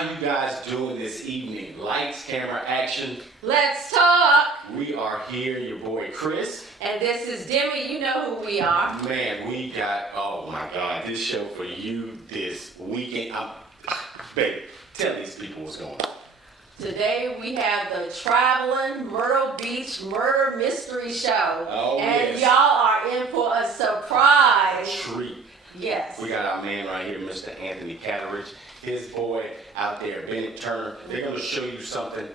How you guys doing this evening? Lights, camera, action. Let's talk. We are here, your boy Chris. And this is Demi. You know who we are. Man, we got, oh my God, this show for you this weekend. Baby, tell these people what's going on. Today we have the traveling Myrtle Beach Murder Mystery Show. Oh, and yes. y'all are in for a surprise. Treat. Yes. We got our man right here, Mr. Kateridge. His boy out there, BennettTurner. They're gonna show you something.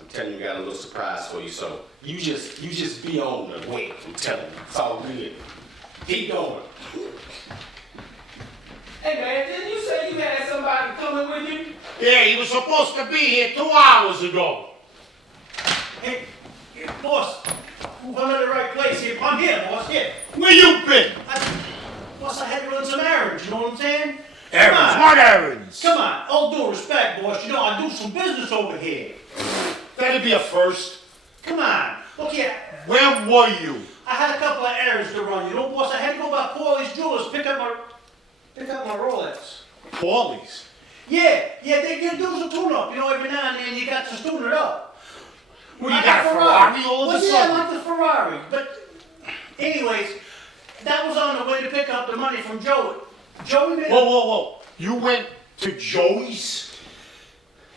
I'm telling you, we got a little surprise for you. So you just be on the way. I'm telling you, it's all good. Keep going. Hey man, didn't you say you had somebody coming with you? Yeah, he was supposed to be here 2 hours ago. Hey, boss, I'm in the right place here. I'm here, boss, here. Where you been? Boss, I had to run some errands, you know what I'm saying? Errands? What errands? Come on, all due respect, boss, you know I do some business over here. That'd be a first. Come on, look here. Where were you? I had a couple of errands to run, you know, boss. I had to go by Paulie's Jewelers, pick up my Rolex. Paulie's. Yeah, they do some tune-up, you know, every now and then you got to tune it up. Well, you got a Ferrari all of a Yeah, sudden? like the Ferrari, but anyways, that was on the way to pick up the money from Joey. Joey made Whoa. You went to Joey's?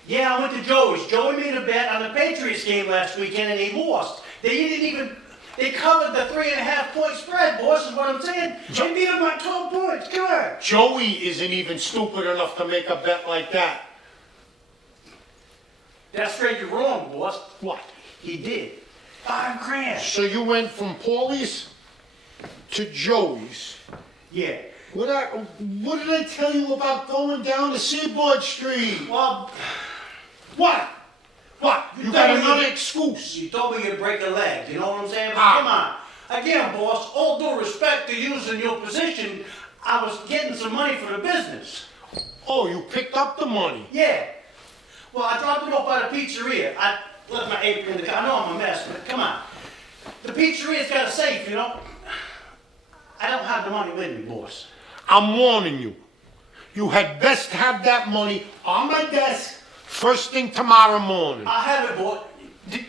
Yeah, I went to Joey's. Joey made a bet on the Patriots game last weekend and he lost. They covered the 3.5 point spread, boss, is what I'm saying. They beat him by 12 points. Come on. Joey isn't even stupid enough to make a bet like that. That's straight you're wrong, boss. What? He did. $5 So you went from Paulie's to Joey's. Yeah. What did I tell you about going down to Seaboard Street? Well, What? You got another excuse. you told me you'd break a leg. You know what I'm saying? But Ah. come on. Again, boss, all due respect to using your position, I was getting some money for the business. Oh, you picked up the money. Yeah. Well, I dropped it off by the pizzeria. I left my apron in the car. I know I'm a mess, but come on. The pizzeria's got a safe, you know. I don't have the money with me, boss. I'm warning you. You had best have that money on my desk first thing tomorrow morning. I have it, boss. They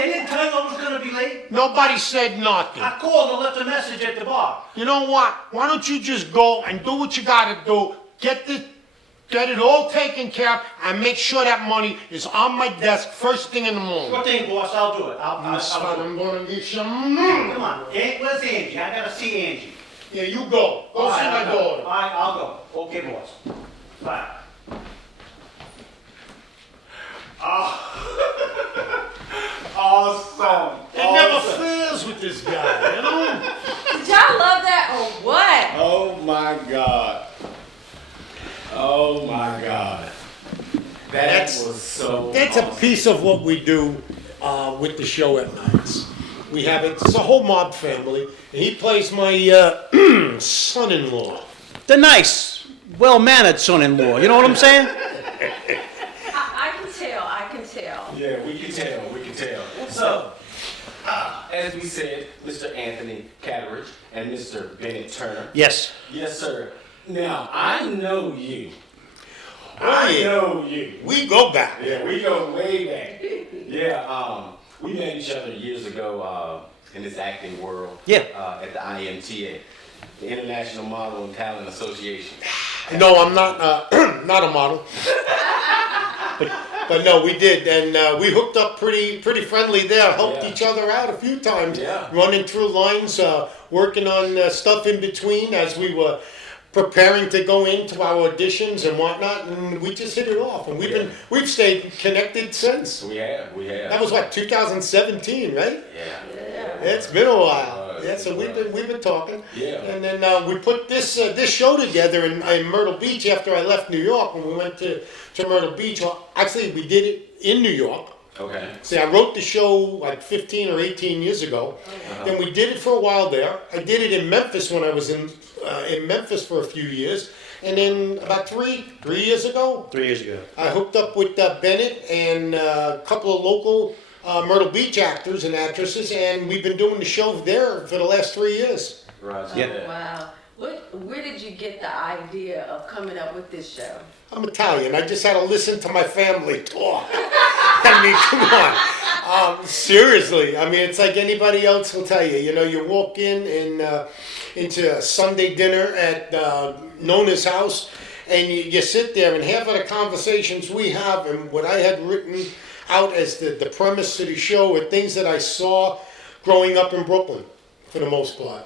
didn't tell you I was going to be late? Nobody said nothing. I called and left a message at the bar. You know what? Why don't you just go and do what you gotta do, get it all taken care of, and make sure that money is on my desk first thing in the morning. Sure thing, boss. I'll do it. I'll do it. I'm gonna get some. Come on. Where's Angie? I got to see Angie. Yeah, you go. Go see my daughter. All right, I'll go. Okay, boss. Bye. Awesome. It never fails with this guy, you know? Did y'all love that or what? Oh my God. Oh my God. That was so That's awesome. a piece of what we do with the show at nights. We have it, it's a whole mob family, and he plays my son-in-law. The nice, well-mannered son-in-law. You know what I'm saying? I can tell. Yeah, we can tell. So, as we said, Mr. Kateridge and Mr. BennettTurner. Yes. Yes, sir. Now, I know you. Oh, I yeah. know you. We go back. Yeah, we go way back. Yeah, we met each other years ago in this acting world. Yeah. At the IMTA, the International Model and Talent Association. No, I'm not not a model. But no, we did, and we hooked up pretty friendly there. Helped Yeah. each other out a few times, Yeah. running through lines, working on stuff in between as we were preparing to go into our auditions and whatnot. And we just hit it off, and we've stayed connected since. We have. That was what, 2017, right? Yeah. It's been a while. Yeah, so we've been talking. Yeah. And then we put this show together in Myrtle Beach after I left New York when we went to Myrtle Beach. Well, actually, we did it in New York. Okay. See, I wrote the show like 15 or 18 years ago. Then we did it for a while there. I did it in Memphis when I was in Memphis for a few years. And then about 3 years ago, 3 years ago. I hooked up with Bennett and a couple of local Myrtle Beach actors and actresses, and we've been doing the show there for the last 3 years. Roger Yeah. that. Wow. Where did you get the idea of coming up with this show? I'm Italian. I just had to listen to my family talk. I mean, come on. Seriously. I mean, it's like anybody else will tell you. You know, you walk in and into a Sunday dinner at Nona's house, and you sit there, and half of the conversations we have, and what I had written out as the premise to the show, were things that I saw growing up in Brooklyn, for the most part.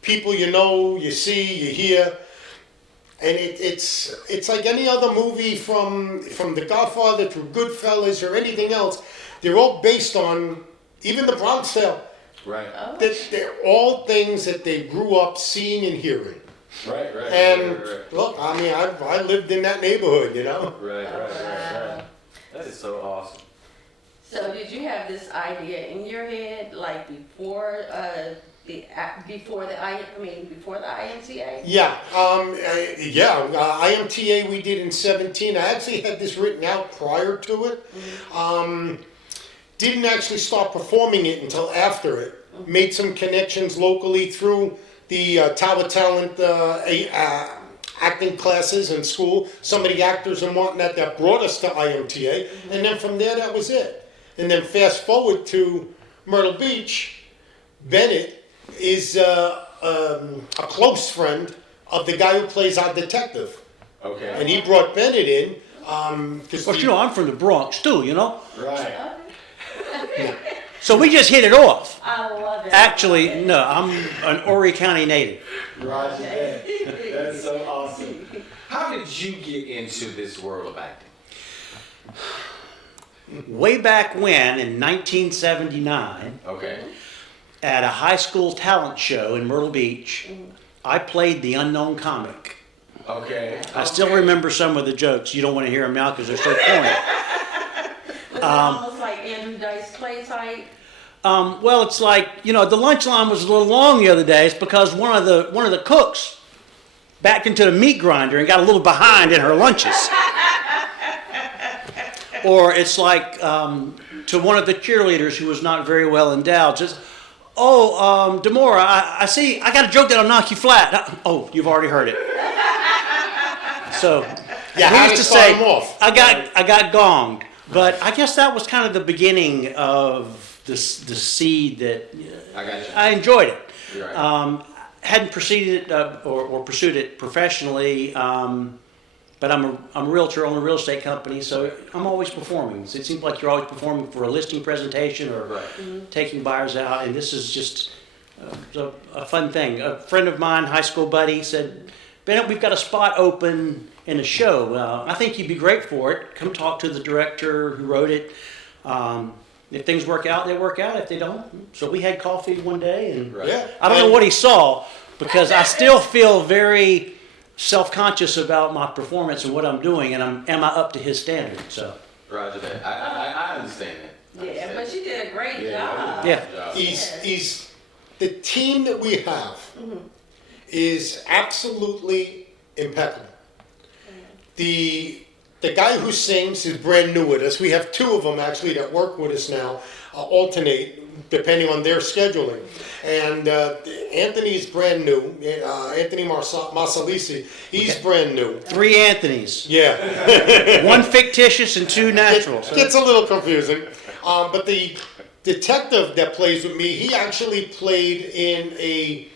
People you know, you see, you hear. And it's like any other movie from The Godfather to Goodfellas or anything else. They're all based on, even the Bronx Tale. Right. Oh. They're all things that they grew up seeing and hearing. Right. And Right. look, I mean, I lived in that neighborhood, you know. Right. That is so awesome. So did you have this idea in your head like before the IMTA? Yeah, IMTA we did in 17. I actually had this written out prior to it. Didn't actually start performing it until after it. Made some connections locally through the Tower Talent acting classes in school. Some of the actors and whatnot that brought us to IMTA. And then from there, that was it. And then fast forward to Myrtle Beach, Bennett is a close friend of the guy who plays our detective. Okay. And he brought Bennett in. But you know, I'm from the Bronx too, you know? Right. So we just hit it off. I love it. Actually, no, I'm an Horry County native. Roger that. That's so awesome. How did you get into this world of acting? Way back when, in 1979, Okay. at a high school talent show in Myrtle Beach, I played the unknown comic. Okay. I still remember some of the jokes. You don't want to hear them now because they're so corny. Was it almost like Andrew Dice Clay type? Well, it's like, you know, the lunch line was a little long the other day. It's because one of the cooks backed into the meat grinder and got a little behind in her lunches. Or it's like to one of the cheerleaders who was not very well endowed, just, Demora, I see, I got a joke that'll knock you flat. Oh, you've already heard it. So, Yeah, we how used to to start say, him off. I got gonged. But I guess that was kind of the beginning of the seed that I got you. I enjoyed it. You're right. Hadn't proceeded it or pursued it professionally, but I'm a realtor, own a real estate company, so I'm always performing. So it seems like you're always performing for a listing presentation or Right. taking buyers out, and this is just a fun thing. A friend of mine, high school buddy, said, Bennett, we've got a spot open in a show. I think you'd be great for it. Come talk to the director who wrote it. If things work out, they work out. If they don't, so we had coffee one day, and Right. Yeah. I don't know what he saw, because I still feel very self-conscious about my performance and what I'm doing, and am I up to his standard? So Roger that. I understand that. I Yeah, understand but you did a great that. job. Yeah. He's the team that we have is absolutely impeccable. The guy who sings is brand new with us. We have two of them actually that work with us now, alternate depending on their scheduling. And Anthony is brand new. Anthony Marsalisi, he's brand new. 3 Anthonys, Yeah. 1 fictitious and 2 natural. It gets a little confusing. But the detective that plays with me, he actually played in a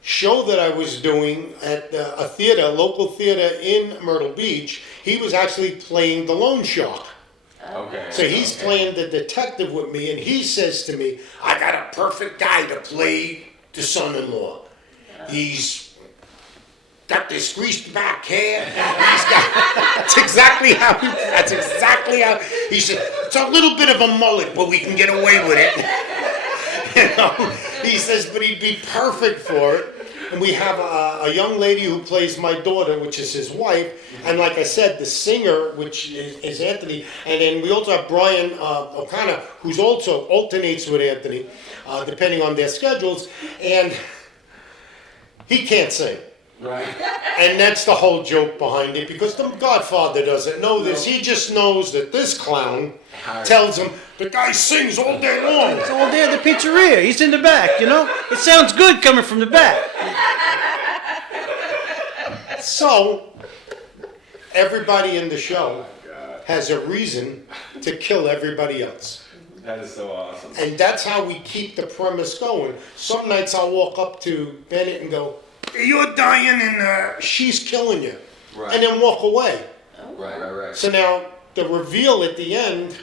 show that I was doing at a theater, a local theater in Myrtle Beach. He was actually playing the loan shark. Okay. So he's playing the detective with me, and he says to me, I got a perfect guy to play the son-in-law. He's got this greased back hair. That's exactly how he said, it's a little bit of a mullet, but we can get away with it. You know, he says, but he'd be perfect for it. And we have a young lady who plays my daughter, which is his wife. And like I said, the singer, which is Anthony. And then we also have Brian O'Connor, who's also alternates with Anthony, depending on their schedules. And he can't sing. Right. And that's the whole joke behind it, because the Godfather doesn't know this. He just knows that this clown tells him, the guy sings all day long. It's all there at the pizzeria. He's in the back, you know? It sounds good coming from the back. So, everybody in the show has a reason to kill everybody else. That is so awesome. And that's how we keep the premise going. Some nights I'll walk up to Bennett and go, you're dying and she's killing you. Right. And then walk away. Right. So now, the reveal at the end,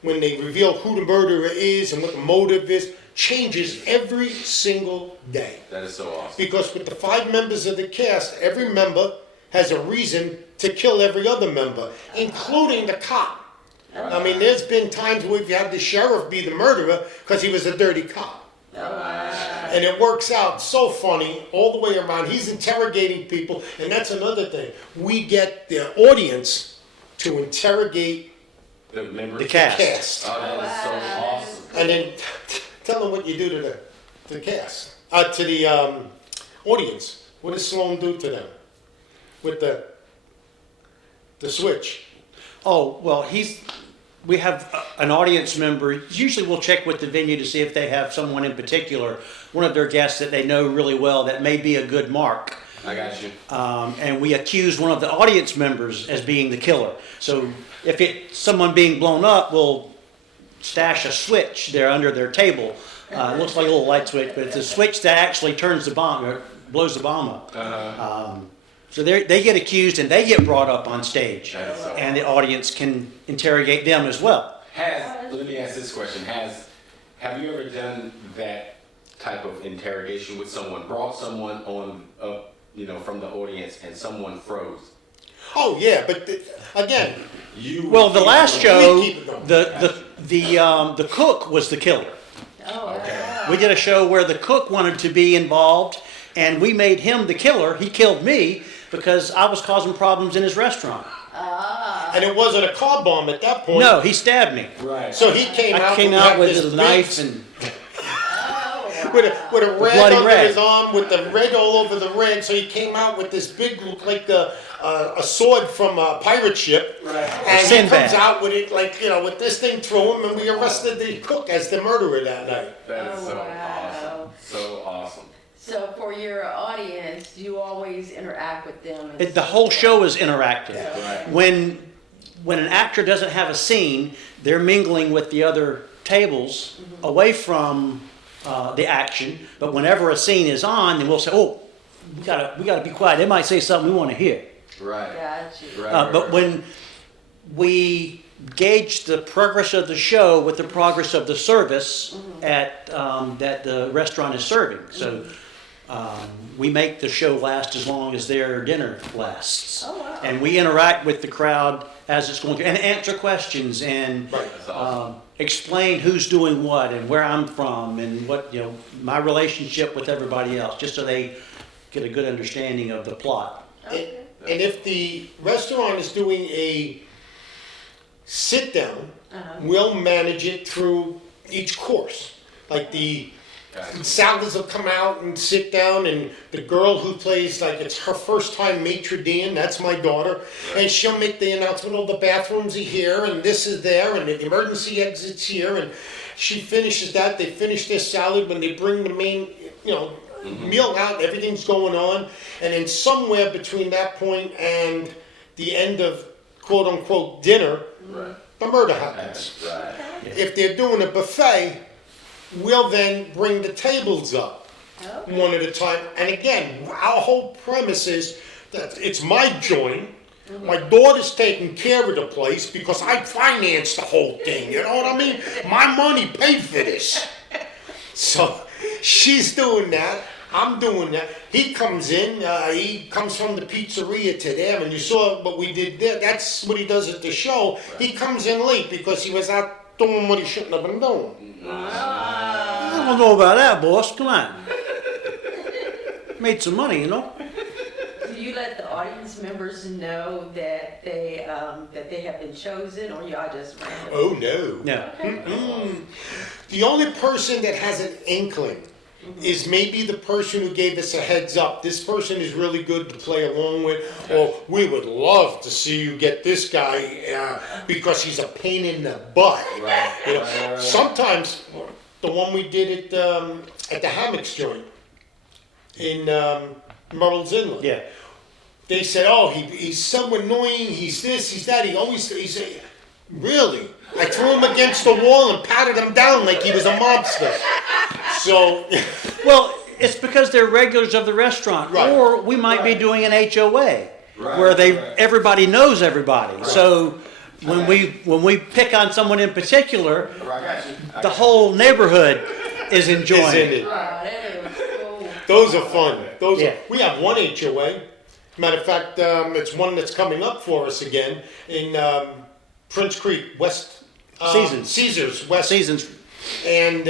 when they reveal who the murderer is and what the motive is, changes every single day. That is so awesome. Because with the 5 members of the cast, every member has a reason to kill every other member, including the cop. I mean, there's been times where we've had the sheriff be the murderer because he was a dirty cop. And it works out so funny all the way around. He's interrogating people, and that's another thing. We get the audience to interrogate The members. The the cast. cast. Oh, that is so awesome. And then tell them what you do to the cast, to the audience. What does Sloan do to them with the switch? Oh, well, we have an audience member. Usually we'll check with the venue to see if they have someone in particular, one of their guests that they know really well that may be a good mark. I got you. And we accuse one of the audience members as being the killer. So if it's someone being blown up, we'll stash a switch there under their table. It looks like a little light switch, but it's a switch that actually turns the bomb, or blows the bomb up. So they get accused and they get brought up on stage, and the audience can interrogate them as well. Let me ask this question. Have you ever done that type of interrogation with someone, brought someone on, from the audience and someone froze? Oh yeah, but again, Well, the last show, keep it going. the cook was the killer. Okay. We did a show where the cook wanted to be involved, and we made him the killer. He killed me because I was causing problems in his restaurant. and it wasn't a car bomb at that point. No, he stabbed me. Right. So he came I out. came and out had with this a big knife and with a red bloody under red. his arm, with the red all over the red. So he came out with this big, like a sword from a pirate ship, Right. and he Sinbad. comes out with it, like with this thing through him, and we arrested the cook as the murderer that night. That is Oh, so wow. awesome. So awesome. So for your audience, you always interact with them. and the whole show is interactive. Right. When an actor doesn't have a scene, they're mingling with the other tables away from the action. But whenever a scene is on, then we'll say, "Oh, we gotta be quiet. They might say something we want to hear." Right. Got you. Right. But when we gauge the progress of the show with the progress of the service at that the restaurant is serving, so we make the show last as long as their dinner lasts. Oh, wow. And we interact with the crowd as it's going through, and answer questions and Right. That's awesome. explain who's doing what and where I'm from and what my relationship with everybody else, just so they get a good understanding of the plot. And if the restaurant is doing a sit down, we'll manage it through each course. Like the Gotcha. salads will come out and sit down, and the girl who plays, like, it's her first time maitre d', that's my daughter, and she'll make the announcement, oh, the bathrooms are here, and this is there, and the emergency exit's here, and she finishes that. They finish their salad when they bring the main, meal out, everything's going on, and then somewhere between that point and the end of quote-unquote dinner, Right. the murder happens. Right. If they're doing a buffet, we'll then bring the tables up one at a time. And again, our whole premise is that it's my joint. My daughter's taking care of the place because I financed the whole thing. You know what I mean? My money paid for this. So she's doing that. I'm doing that. He comes in. He comes from the pizzeria to them, and you saw what we did there. That's what he does at the show. He comes in late because he was out doing what he shouldn't have been doing. I don't know about that, boss. Come on. Made some money, Do you let the audience members know that they have been chosen, or y'all just random? Oh no. No. The only person that has an inkling is maybe the person who gave us a heads up. This person is really good to play along with, or we would love to see you get this guy because he's a pain in the butt. Right. You know, Right. sometimes the one we did at the Hammocks joint in Myrtle's Inlet. Yeah. They said, "Oh, he's so annoying. He's this, he's that. He's really." I threw him against the wall and patted him down like he was a mobster. So, Well, it's because they're regulars of the restaurant, Right. or we might be doing an HOA Right, where right. everybody knows everybody. So when we pick on someone in particular, I got you. the whole neighborhood is enjoying is in it. it. Wow, that is cool. Those are fun. Yeah. We have one HOA. Matter of fact, it's one that's coming up for us again in Prince Creek, West. Caesars, West. Seasons. And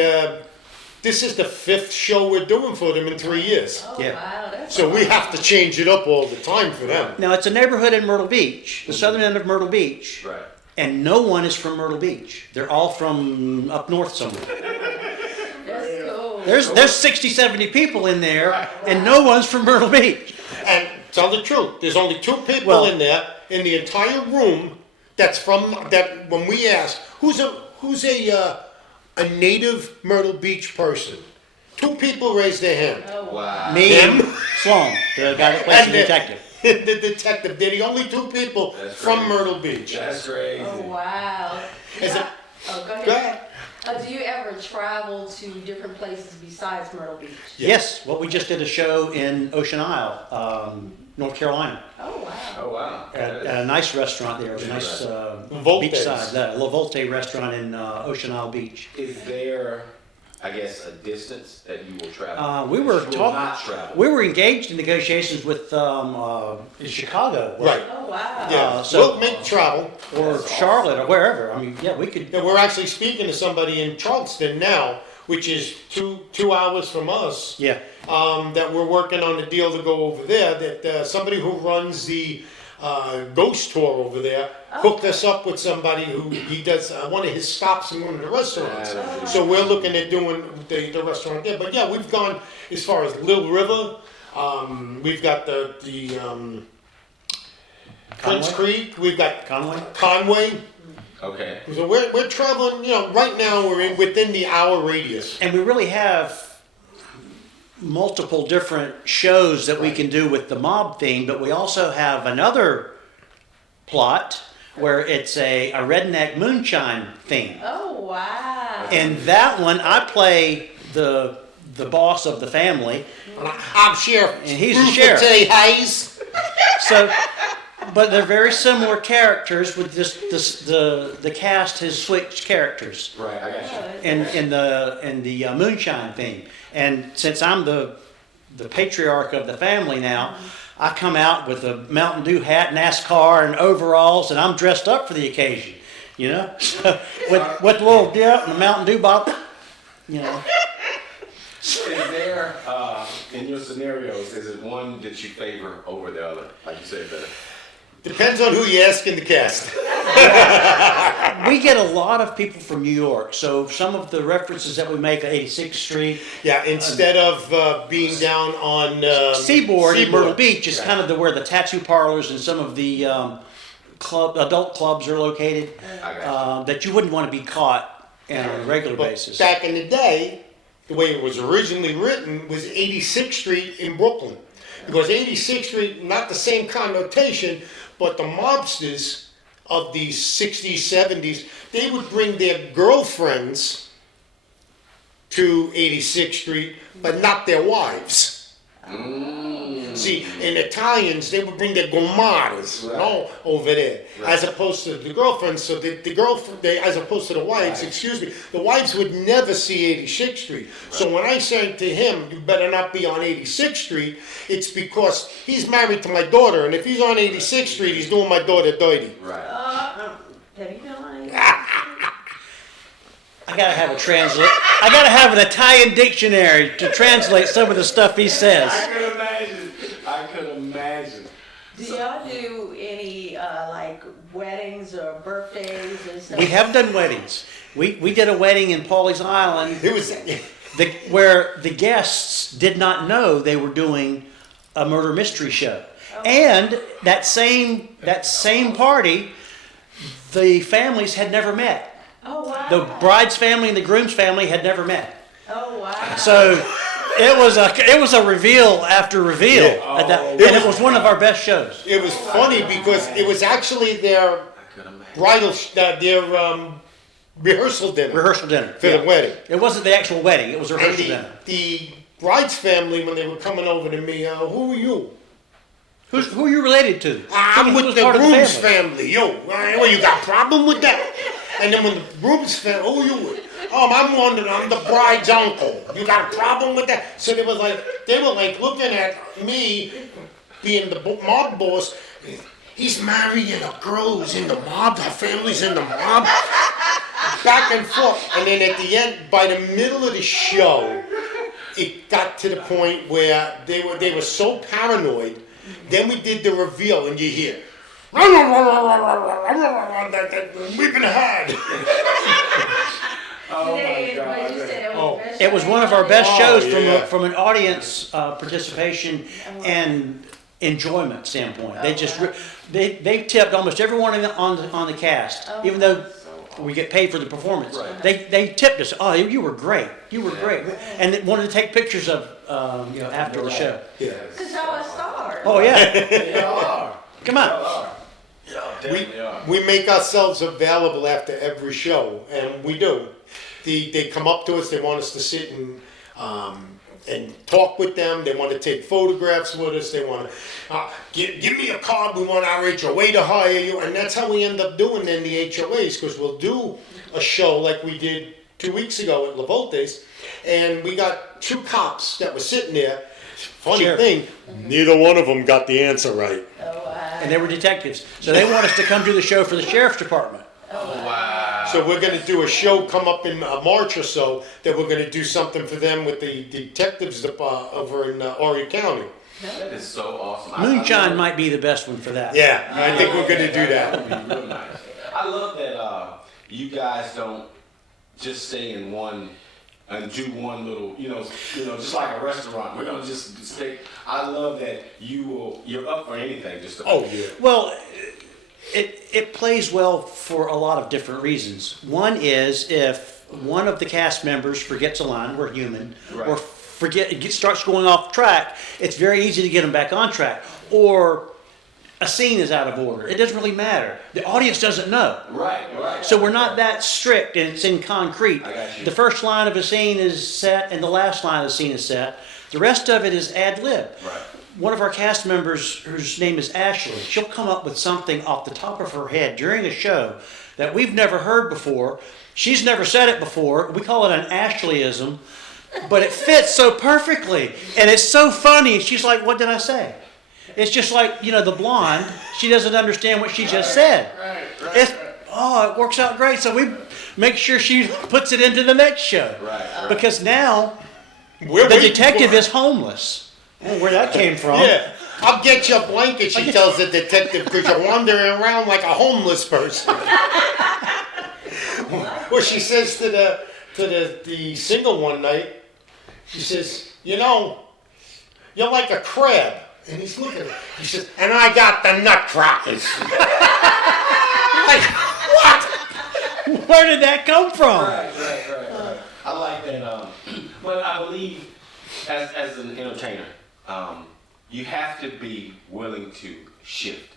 this is the 5th show we're doing for them in 3 years. Oh, Yeah. wow, that's So we have to change it up all the time for them. Now it's a neighborhood in Myrtle Beach, the southern end of Myrtle Beach, Right. and no one is from Myrtle Beach. They're all from up north somewhere. That's cool. There's 60, 70 people in there, and no one's from Myrtle Beach. And tell the truth, there's only 2 people Well- in there in the entire room that's from that. When we ask who's a native Myrtle Beach person, 2 people raised their hand. Oh, Wow. Me Him? and Sloan, the guy that plays the detective. The detective. They're the only 2 people That's from crazy. Myrtle Beach. That's crazy. Oh, wow. Is it- Oh, go ahead. Go ahead. Do you ever travel to different places besides Myrtle Beach? Yes, well, we just did a show in Ocean Isle, North Carolina, Oh, wow. Oh, wow. at a nice restaurant there, a nice Volte's. beachside, the La Volte restaurant in Ocean Isle Beach. Is there, I guess, a distance that you will travel? We were That you will not travel? we were engaged in negotiations with in Chicago, Right. Oh, wow. Yeah. so- We'll make travel. or Charlotte, or wherever. I mean, yeah, we could. Yeah, we're actually speaking to somebody in Charleston now, which is two hours from us. Yeah, That we're working on a deal to go over there. That somebody who runs the ghost tour over there hooked us up with somebody who he does one of his stops in one of the restaurants. So we're looking at doing the restaurant there. But yeah, we've gone as far as Little River. We've got the Prince Creek. We've got Conway. Okay. So we're traveling. You know, right now we're within the hour radius. and we really have multiple different shows that we can do with the mob theme, but we also have another plot where it's a redneck moonshine theme. Oh, wow. And that one, I play the boss of the family. I'm Sheriff. And he's the Rufus sheriff. A. Hayes. So, but they're very similar characters. With the cast has switched characters Right, I got you. in the moonshine theme. And since I'm the patriarch of the family now, I come out with a Mountain Dew hat, NASCAR, and overalls, and I'm dressed up for the occasion. You know, so with the little dip and the Mountain Dew bottle. You know. Is there, in your scenarios, is it one that you favor over the other? Like you said, better. Depends on who you ask in the cast. We get a lot of people from New York, so some of the references that we make at 86th Street, Yeah, instead of being down on Seaboard in Myrtle Beach is kind of where the tattoo parlors and some of the adult clubs are located, I got that you wouldn't want to be caught on a regular But basis. back in the day, the way it was originally written was 86th Street in Brooklyn. Because 86th Street, not the same connotation, but the mobsters of the 60s, 70s, they would bring their girlfriends to 86th Street, but not their wives. See, in Italians, they would bring their gomaras, you know, over there, as opposed to the girlfriends. So the girlfriend, as opposed to the wives, excuse me, the wives would never see 86th Street. So when I say to him, you better not be on 86th Street, it's because he's married to my daughter, and if he's on 86th Street, he's doing my daughter dirty. Right. Have you been on I gotta have a translate. I gotta have an Italian dictionary to translate some of the stuff he says. I could imagine. I could imagine. Do y'all do any like weddings or birthdays and stuff? We have done weddings. We did a wedding in Pawleys Island. It was where the guests did not know they were doing a murder mystery show. And that same party, the families had never met. Oh, wow. The bride's family and the groom's family had never met. Oh, wow. So it was a reveal after reveal, Yeah. and it was one of our best shows. It was funny because it was actually their bridal, their rehearsal dinner Rehearsal dinner for the wedding. It wasn't the actual wedding; it was a And rehearsal dinner. the bride's family, when they were coming over to me, who are you? Who are you related to? I'm Who with was the part of groom's family. Yo, well, you got a problem with that? And then when the groom's family, who you with? I'm the bride's uncle. You got a problem with that? So they were like looking at me being the mob boss. He's marrying a girl who's in the mob. Her family's in the mob. Back and forth. And then at the end, by the middle of the show, it got to the point where they were so paranoid. Then we did the reveal, and you hear, we've been had. Oh my God. It was one of our best shows yeah. from an audience participation and enjoyment standpoint. They just they tipped almost everyone on the cast, even though we get paid for the performance. Right. They tipped us. Oh, you were great. You were great, and they wanted to take pictures of after the show. Yeah. Because y'all are stars. Oh yeah, They are. come on. Definitely are. We make ourselves available after every show, and we do. They come up to us. They want us to sit and talk with them. They want to take photographs with us. They want to give me a card. We want our HOA to hire you, and that's how we end up doing in the HOAs, because we'll do a show like we did 2 weeks ago at La Volte's, and we got 2 cops that were sitting there. Funny Sheriff. thing, neither one of them got the answer right. Oh, wow. And they were detectives, so they want us to come do the show for the sheriff's department. Wow. So we're going to do a show come up in March or so that we're going to do something for them with the detectives over in Horry County. That is so awesome. Moonshine might be the best one for that. Yeah, I think we're going to do that. That would be real nice. I love that you guys don't just stay in one and do one little, just like a restaurant. We're gonna just stay. I love that you're up for anything. Just to, Oh yeah. Well, it plays well for a lot of different reasons. One is if one of the cast members forgets a line, we're human, Right. or starts going off track, it's very easy to get them back on track. Or a scene is out of order. It doesn't really matter. The audience doesn't know. Right. So we're not that strict, and it's in concrete. I got you. The first line of a scene is set, and the last line of the scene is set. The rest of it is ad lib. Right. One of our cast members, whose name is Ashley, she'll come up with something off the top of her head during a show that we've never heard before. She's never said it before. We call it an Ashleyism, but it fits so perfectly, and it's so funny. She's like, "What did I say?" It's just like, the blonde, she doesn't understand what she just said. It works out great. So we make sure she puts it into the next show. Right. Because now We're the waiting detective for it. is homeless. Oh, where that came from. Yeah. I'll get you a blanket, she tells the detective, because you're wandering around like a homeless person. Well, she says to the single one night, she says, you're like a crab. And he's looking at her. He says, and I got the nutcrackers. Like, what? Where did that come from? Right. I like that. But I believe, as an entertainer, you have to be willing to shift.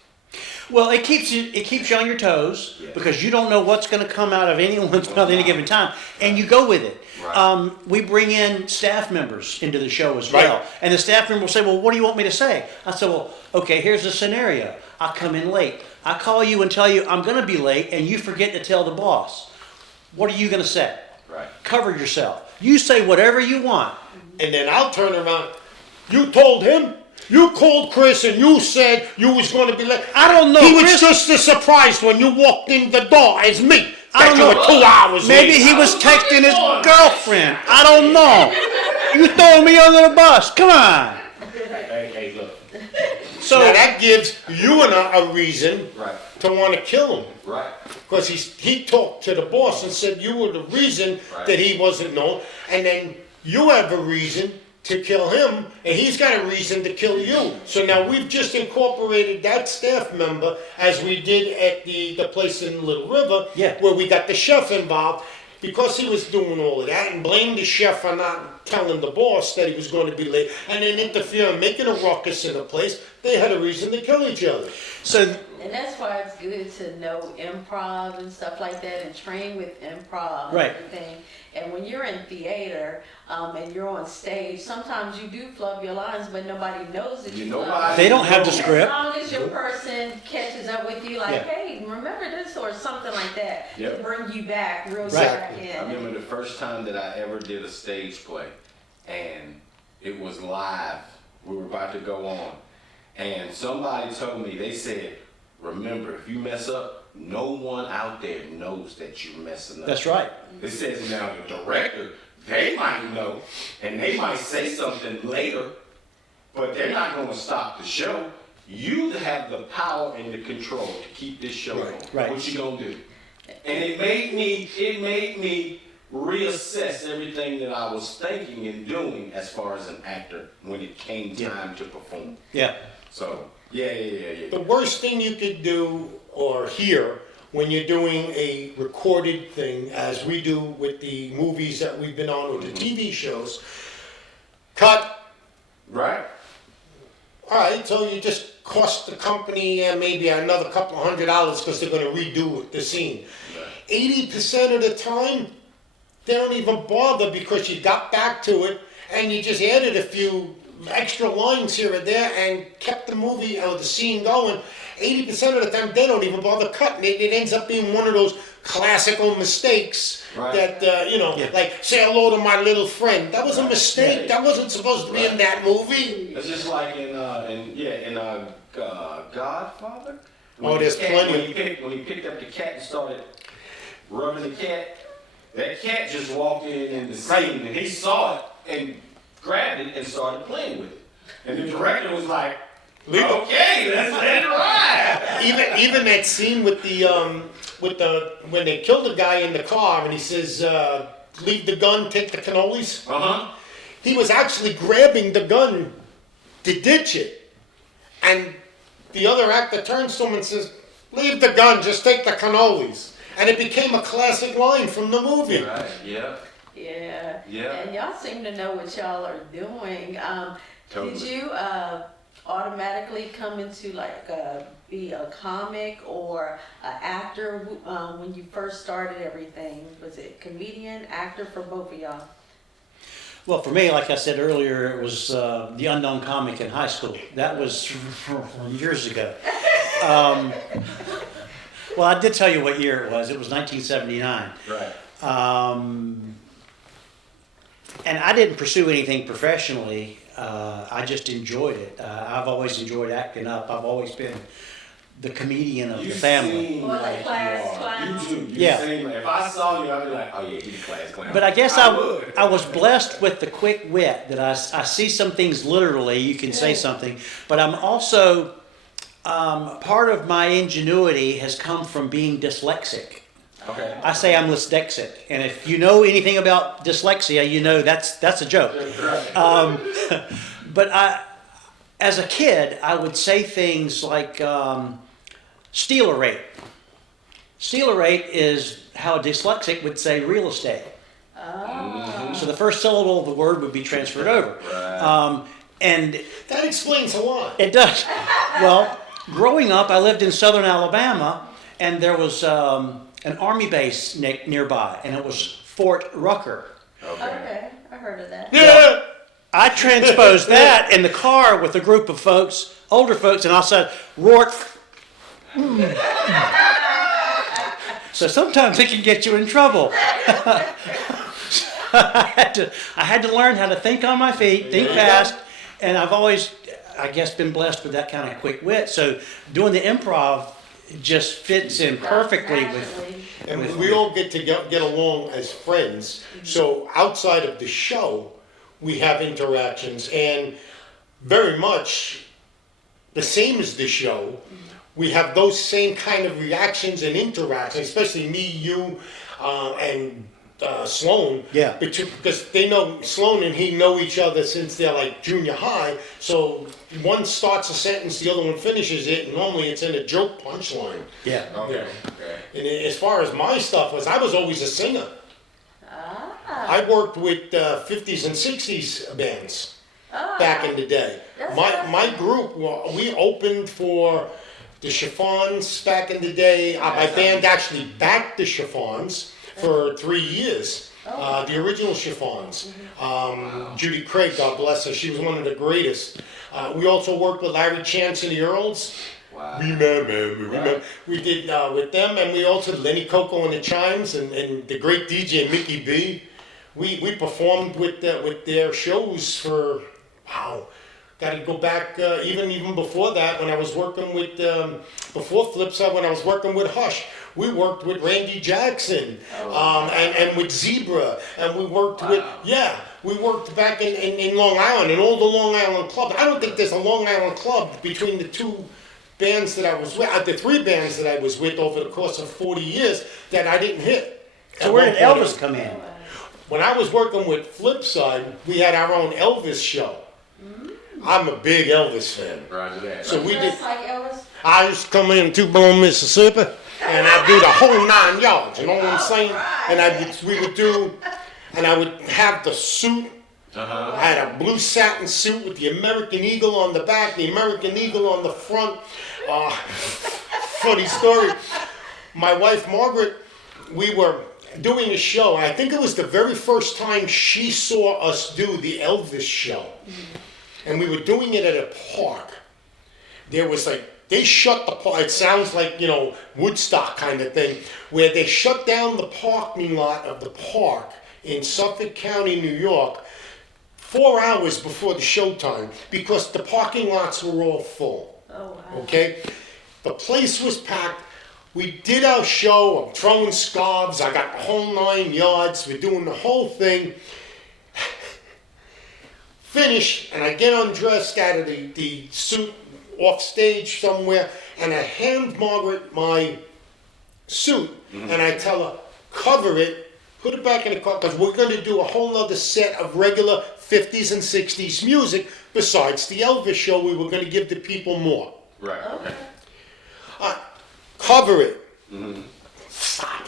Well, it keeps you on your toes, Yeah. because you don't know what's going to come out of anyone's mouth at any given time, and you go with it. Right. We bring in staff members into the show as well, Right. and the staff member will say, "Well, what do you want me to say?" I said, "Well, okay, here's the scenario. I come in late. I call you and tell you I'm going to be late, and you forget to tell the boss. What are you going to say? Right. Cover yourself. You say whatever you want." And then I'll turn around. You told him? You called Chris and you said you was going to be late. I don't know, He was Chris. just as surprised when you walked in the door as me. I don't that you know. were 2 hours Maybe late. he was texting his girlfriend. I don't know. You throwing me under the bus. Come on. Hey, look. So Now that gives you a reason Right. to want to kill him. Right. Because he talked to the boss and said you were the reason Right. that he wasn't known. And then you have a reason to kill him, and he's got a reason to kill you. So now we've just incorporated that staff member, as we did at the place in Little River, Yeah. where we got the chef involved, because he was doing all of that, and blamed the chef for not telling the boss that he was going to be late, and then interfering, making a ruckus in the place. They had a reason to kill each other. So, And that's why it's good to know improv and stuff like that, and train with improv and Right. everything. And when you're in theater, and you're on stage, sometimes you do flub your lines, but nobody knows that you flub. Nobody they don't have the knows. As script. long as your person catches up with you, like, Yeah. hey, remember this, or something like that, Yep. to bring you back real Right. back I in. remember the first time that I ever did a stage play, and it was live. We were about to go on, and somebody told me, they said, remember, if you mess up, no one out there knows that you're messing up. That's right. It says now the director, they might know, and they might say something later, but they're not gonna stop the show. You have the power and the control to keep this show going. Right. What you gonna do? And it made me reassess everything that I was thinking and doing as far as an actor when it came time to perform. Yeah. So, yeah. The worst thing you could do or hear when you're doing a recorded thing, as we do with the movies that we've been on or the TV shows, cut. Right? All right, so you just cost the company maybe another couple of $100 because they're going to redo the scene. 80% of the time, they don't even bother because you got back to it and you just added a few extra lines here and there and kept the movie or the scene going. 80% of the time, they don't even bother cutting it. It ends up being one of those classical mistakes Right. that, Yeah. like say hello to my little friend. That was a mistake. That wasn't supposed to be in that movie. It's just like in Godfather. Oh, there's the cat- plenty. When he picked up the cat and started rubbing the cat, that cat just walked in the scene and he saw it and grabbed it and started playing with it. And the director was like, Leave it. okay, let's let it ride. Even that scene with the when they killed the guy in the car and he says, leave the gun, take the cannolis. Uh-huh. He was actually grabbing the gun to ditch it. And the other actor turns to him and says, leave the gun, just take the cannolis. And it became a classic line from the movie. Right, yeah. Yeah. Yeah. And y'all seem to know what y'all are doing. Totally. Did you automatically come into be a comic or an actor when you first started everything? Was it comedian, actor for both of y'all? Well, for me, like I said earlier, it was the unknown comic in high school. That was years ago. Well, I did tell you what year it was. It was 1979. Right. And I didn't pursue anything professionally. I just enjoyed it. I've always enjoyed acting up. I've always been the comedian of the family. Seem Or the like class you are. clown. You do. You Yeah. seem like, if I saw you, I'd be like, oh yeah, he's a class clown. But I guess would. I was blessed with the quick wit that I see some things literally, you can say something, but I'm also, part of my ingenuity has come from being dyslexic. Okay. I say I'm dyslexic, and if you know anything about dyslexia, you know that's a joke. Right. But as a kid, I would say things like steal a rate. Steal a rate is how a dyslexic would say real estate. Oh. So the first syllable of the word would be transferred over. Right. And That explains a lot. it does. Well, growing up, I lived in southern Alabama, and there was an army base nearby, and it was Fort Rucker. Okay, I heard of that. Yeah. I transposed that in the car with a group of folks, older folks, and I said, Rort. So sometimes it can get you in trouble. I had to learn how to think on my feet, think fast, and I've always, I guess, been blessed with that kind of quick wit. So doing the improv just fits in perfectly with. Naturally. And we all get to get along as friends. So outside of the show, we have interactions, and very much the same as the show. We have those same kind of reactions and interactions, especially me, you, and Sloan. Yeah. Because they know Sloan and he know each other since they're like junior high. So one starts a sentence, the other one finishes it, and normally it's in a joke punchline. Yeah. Okay. And as far as my stuff was, I was always a singer. Ah. I worked with 50s and 60s bands back in the day. That's My awesome. group, well, we opened for the Chiffons back in the day. My band actually backed the Chiffons for 3 years. The original Chiffons. Judy Craig, God bless her, she was one of the greatest. We also worked with Larry Chance and the Earls. Wow. Remember. We did with them, and we also did Lenny Coco and the Chimes, and the great DJ Mickey B. We performed with their shows for, wow, got to go back even before that when I was working with, before Flipside, when I was working with Hush. We worked with Randy Jackson and with Zebra, and we worked with, we worked back in Long Island, in all the Long Island clubs. I don't think there's a Long Island club between the two bands that I was with, the 3 bands that I was with over the course of 40 years that I didn't hit. So where did Elvis come in? When I was working with Flipside, we had our own Elvis show. I'm a big Elvis fan. Roger that. So we did. Just like Elvis. I used to come in Tupelo, Mississippi, and I'd do the whole 9 yards. You know what I'm saying? And I would have the suit. I had a blue satin suit with the American Eagle on the back, the American Eagle on the front. Funny story. My wife Margaret, we were doing a show. I think it was the very first time she saw us do the Elvis show. And we were doing it at a park. There was they shut the park. It sounds like, Woodstock kind of thing, where they shut down the parking lot of the park in Suffolk County, New York, 4 hours before the showtime because the parking lots were all full. Oh, wow. Okay? The place was packed. We did our show. I'm throwing scarves. I got the whole 9 yards. We're doing the whole thing. Finish, and I get undressed out of the suit off stage somewhere, and I hand Margaret my suit, and I tell her, cover it, put it back in the car, because we're going to do a whole other set of regular 50s and 60s music besides the Elvis show. We were going to give the people more. Right. Okay. Cover it. Stop.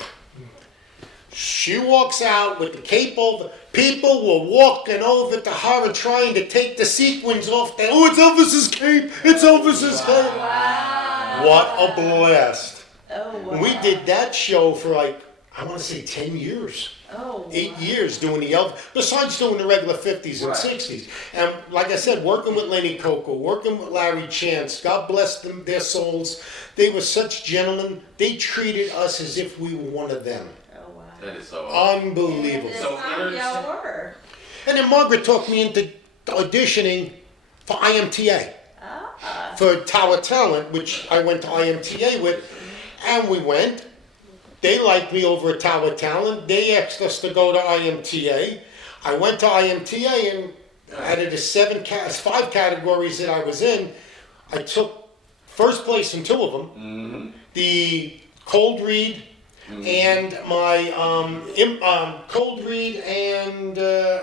She walks out with the cape over. People were walking over to her and trying to take the sequins off. Oh, it's Elvis's cape. It's Elvis's cape. Wow. What a blast. Oh, wow. We did that show for I want to say 10 years. Oh, 8 years doing the Elvis, besides doing the regular 50s and Right. 60s. And like I said, working with Lenny Coco, working with Larry Chance, God bless them, their souls. They were such gentlemen. They treated us as if we were one of them. Oh, wow. That is so awesome. Unbelievable. And at So the time, y'all were. And then Margaret talked me into auditioning for IMTA, for Tower Talent, which I went to IMTA with. And we went. They liked me over at Tower Talent. They asked us to go to IMTA. I went to IMTA, and out of the 5 categories that I was in, I took first place in 2 of them. The cold read and my cold read and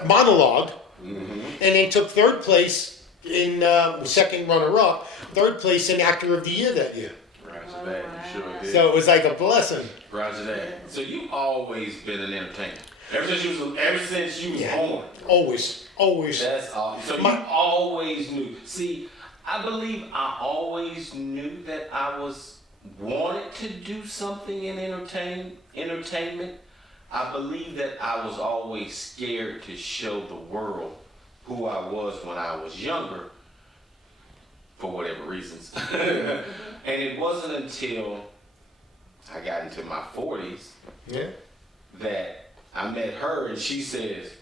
monologue, and then took 3rd place in second runner-up, 3rd place in Actor of the Year that year. Roger that. You sure did. So it was like a blessing. Roger that. So you've always been an entertainer. Ever since you was born. Always. That's awesome. So you always knew. See, I believe I always knew that I wanted to do something in entertainment. I believe that I was always scared to show the world who I was when I was younger, for whatever reasons. And it wasn't until I got into my 40s that I met her, and she says,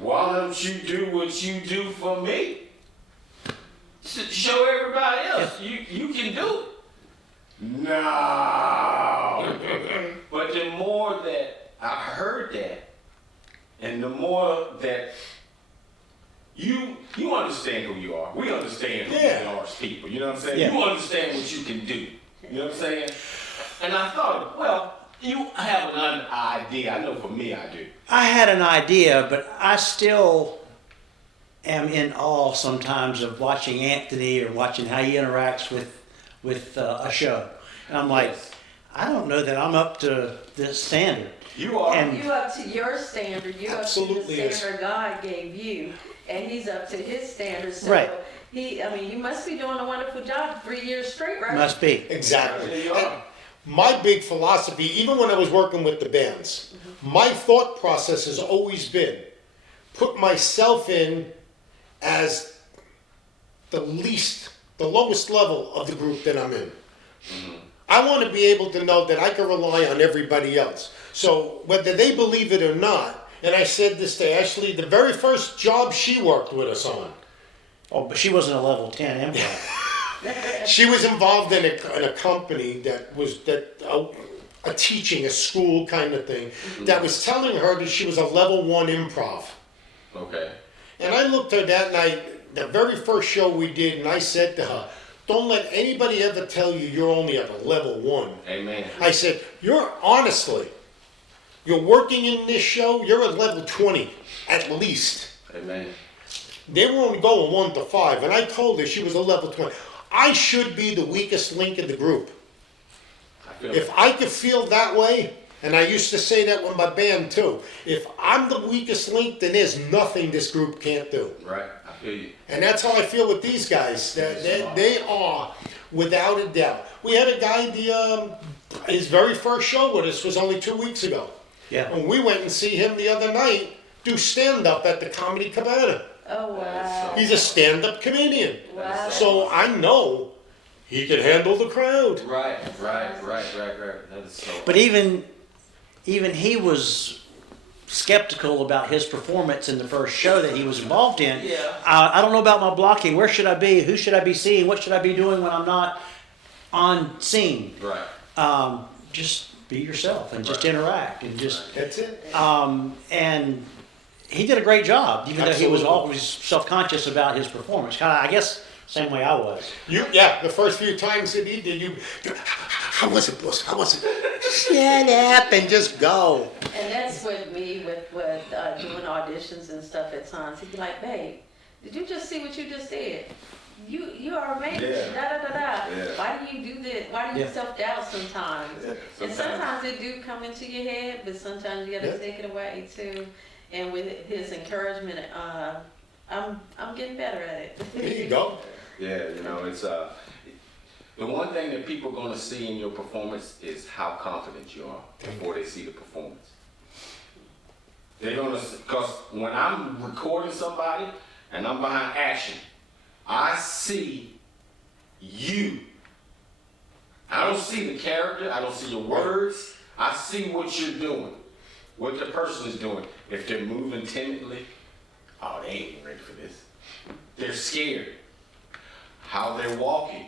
why don't you do what you do for me? Show everybody else you can do it. No. But the more that I heard that, and the more that you understand who you are. We understand who we are as people. You know what I'm saying? Yeah. You understand what you can do. You know what I'm saying? And I thought, well, You have an idea. I know for me, I do. I had an idea, but I still am in awe sometimes of watching Anthony or watching how he interacts with a show. And I'm like, Yes. I don't know that I'm up to this standard. You are. And- You up to your standard, you up to Absolutely the is. standard God gave you, and he's up to his standards. So Right. you must be doing a wonderful job 3 years straight, right? Must be. Exactly. There you are. My big philosophy, even when I was working with the bands, my thought process has always been put myself in as the lowest level of the group that I'm in. I want to be able to know that I can rely on everybody else. So whether they believe it or not, and I said this to Ashley, the very first job she worked with us on, Oh, but she wasn't a level 10 improv. she was involved in a company that was a teaching, a school kind of thing, that was telling her that she was a level 1 improv. Okay. And I looked at that night, the very first show we did, and I said to her, don't let anybody ever tell you you're only at a level 1. Amen. I said, you're working in this show, you're at level 20, at least. Amen. They were only going 1 to 5, and I told her she was a level 20. I should be the weakest link in the group. I feel If it. I could feel that way, and I used to say that with my band too, if I'm the weakest link, then there's nothing this group can't do. Right. I feel you. And that's how I feel with these guys. They are, without a doubt. We had a guy, his very first show with us was only 2 weeks ago. Yeah. And we went and see him the other night do stand-up at the Comedy Cabana. Oh, wow. He's a stand-up comedian. Wow. So I know he can handle the crowd. Right. That is so. But even he was skeptical about his performance in the first show that he was involved in. Yeah. I don't know about my blocking. Where should I be? Who should I be seeing? What should I be doing when I'm not on scene? Right. Just be yourself and just Right. interact and just. That's it. And he did a great job, even though he was Absolutely. always self-conscious about his performance. Kind of, I guess, same way I was. The first few times that he did, how was it, boss? How was it? Shut up and just go. And that's with me with doing auditions and stuff at times. He'd be like, babe, did you just see what you just did? You are amazing. Yeah. Da da da da. Yeah. Why do you do this? Why do you Yeah. self-doubt sometimes? Yeah, And sometimes it do come into your head, but sometimes you gotta Yeah. take it away too. And with his encouragement, I'm getting better at it. There you go. Yeah. It's the one thing that people are gonna see in your performance is how confident you are before they see the performance. They're gonna, because when I'm recording somebody and I'm behind action, I see you. I don't see the character, I don't see your words, I see what you're doing, what the person is doing. If they're moving timidly, oh, they ain't ready for this. They're scared. How they're walking.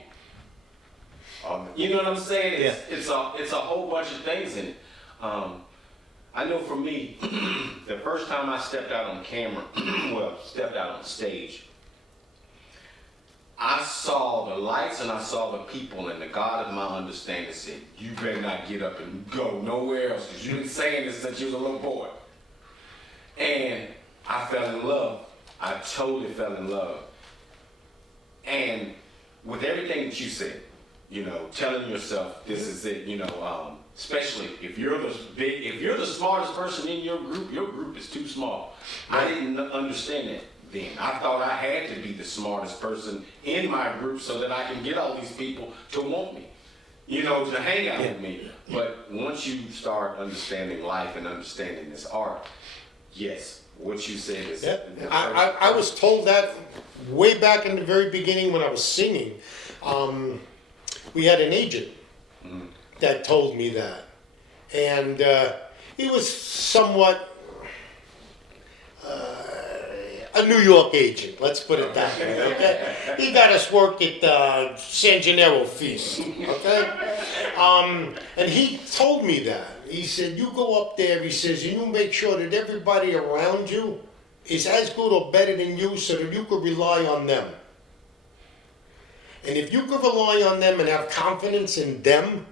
You know what I'm saying? It's a whole bunch of things in it. I know for me, the first time I stepped out on camera, stepped out on stage, I saw the lights and I saw the people, and the God of my understanding said, you better not get up and go nowhere else, because you've been saying this since you was a little boy. And I fell in love. I totally fell in love. And with everything that you said, telling yourself this is it, especially if you're the smartest person in your group is too small. I didn't understand that then. I thought I had to be the smartest person in my group so that I can get all these people to want me, to hang out with me. But once you start understanding life and understanding this art, yes, what you said is. Yeah. I was told that way back in the very beginning when I was singing. We had an agent that told me that. And he was somewhat a New York agent, let's put it that way, okay? He got us work at San Gennaro Feast, okay? And he told me that. He said, you go up there, he says, and you make sure that everybody around you is as good or better than you so that you could rely on them. And if you could rely on them and have confidence in them,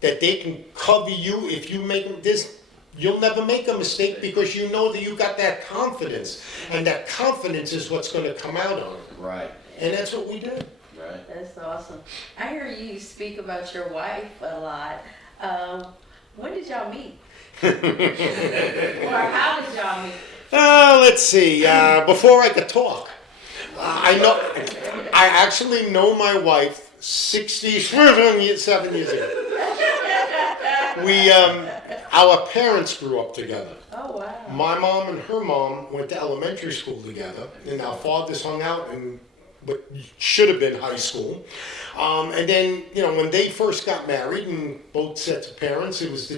that they can cover you if you make this. You'll never make a mistake because you know that you got that confidence, and that confidence is what's going to come out on it. Right. And that's what we did. Right. That's awesome. I hear you speak about your wife a lot. When did y'all meet? Or how did y'all meet? Let's see. Before I could talk, I actually know my wife 7 years ago. Our parents grew up together. Oh, wow. My mom and her mom went to elementary school together, and our fathers hung out in what should have been high school. And then, when they first got married, and both sets of parents, it was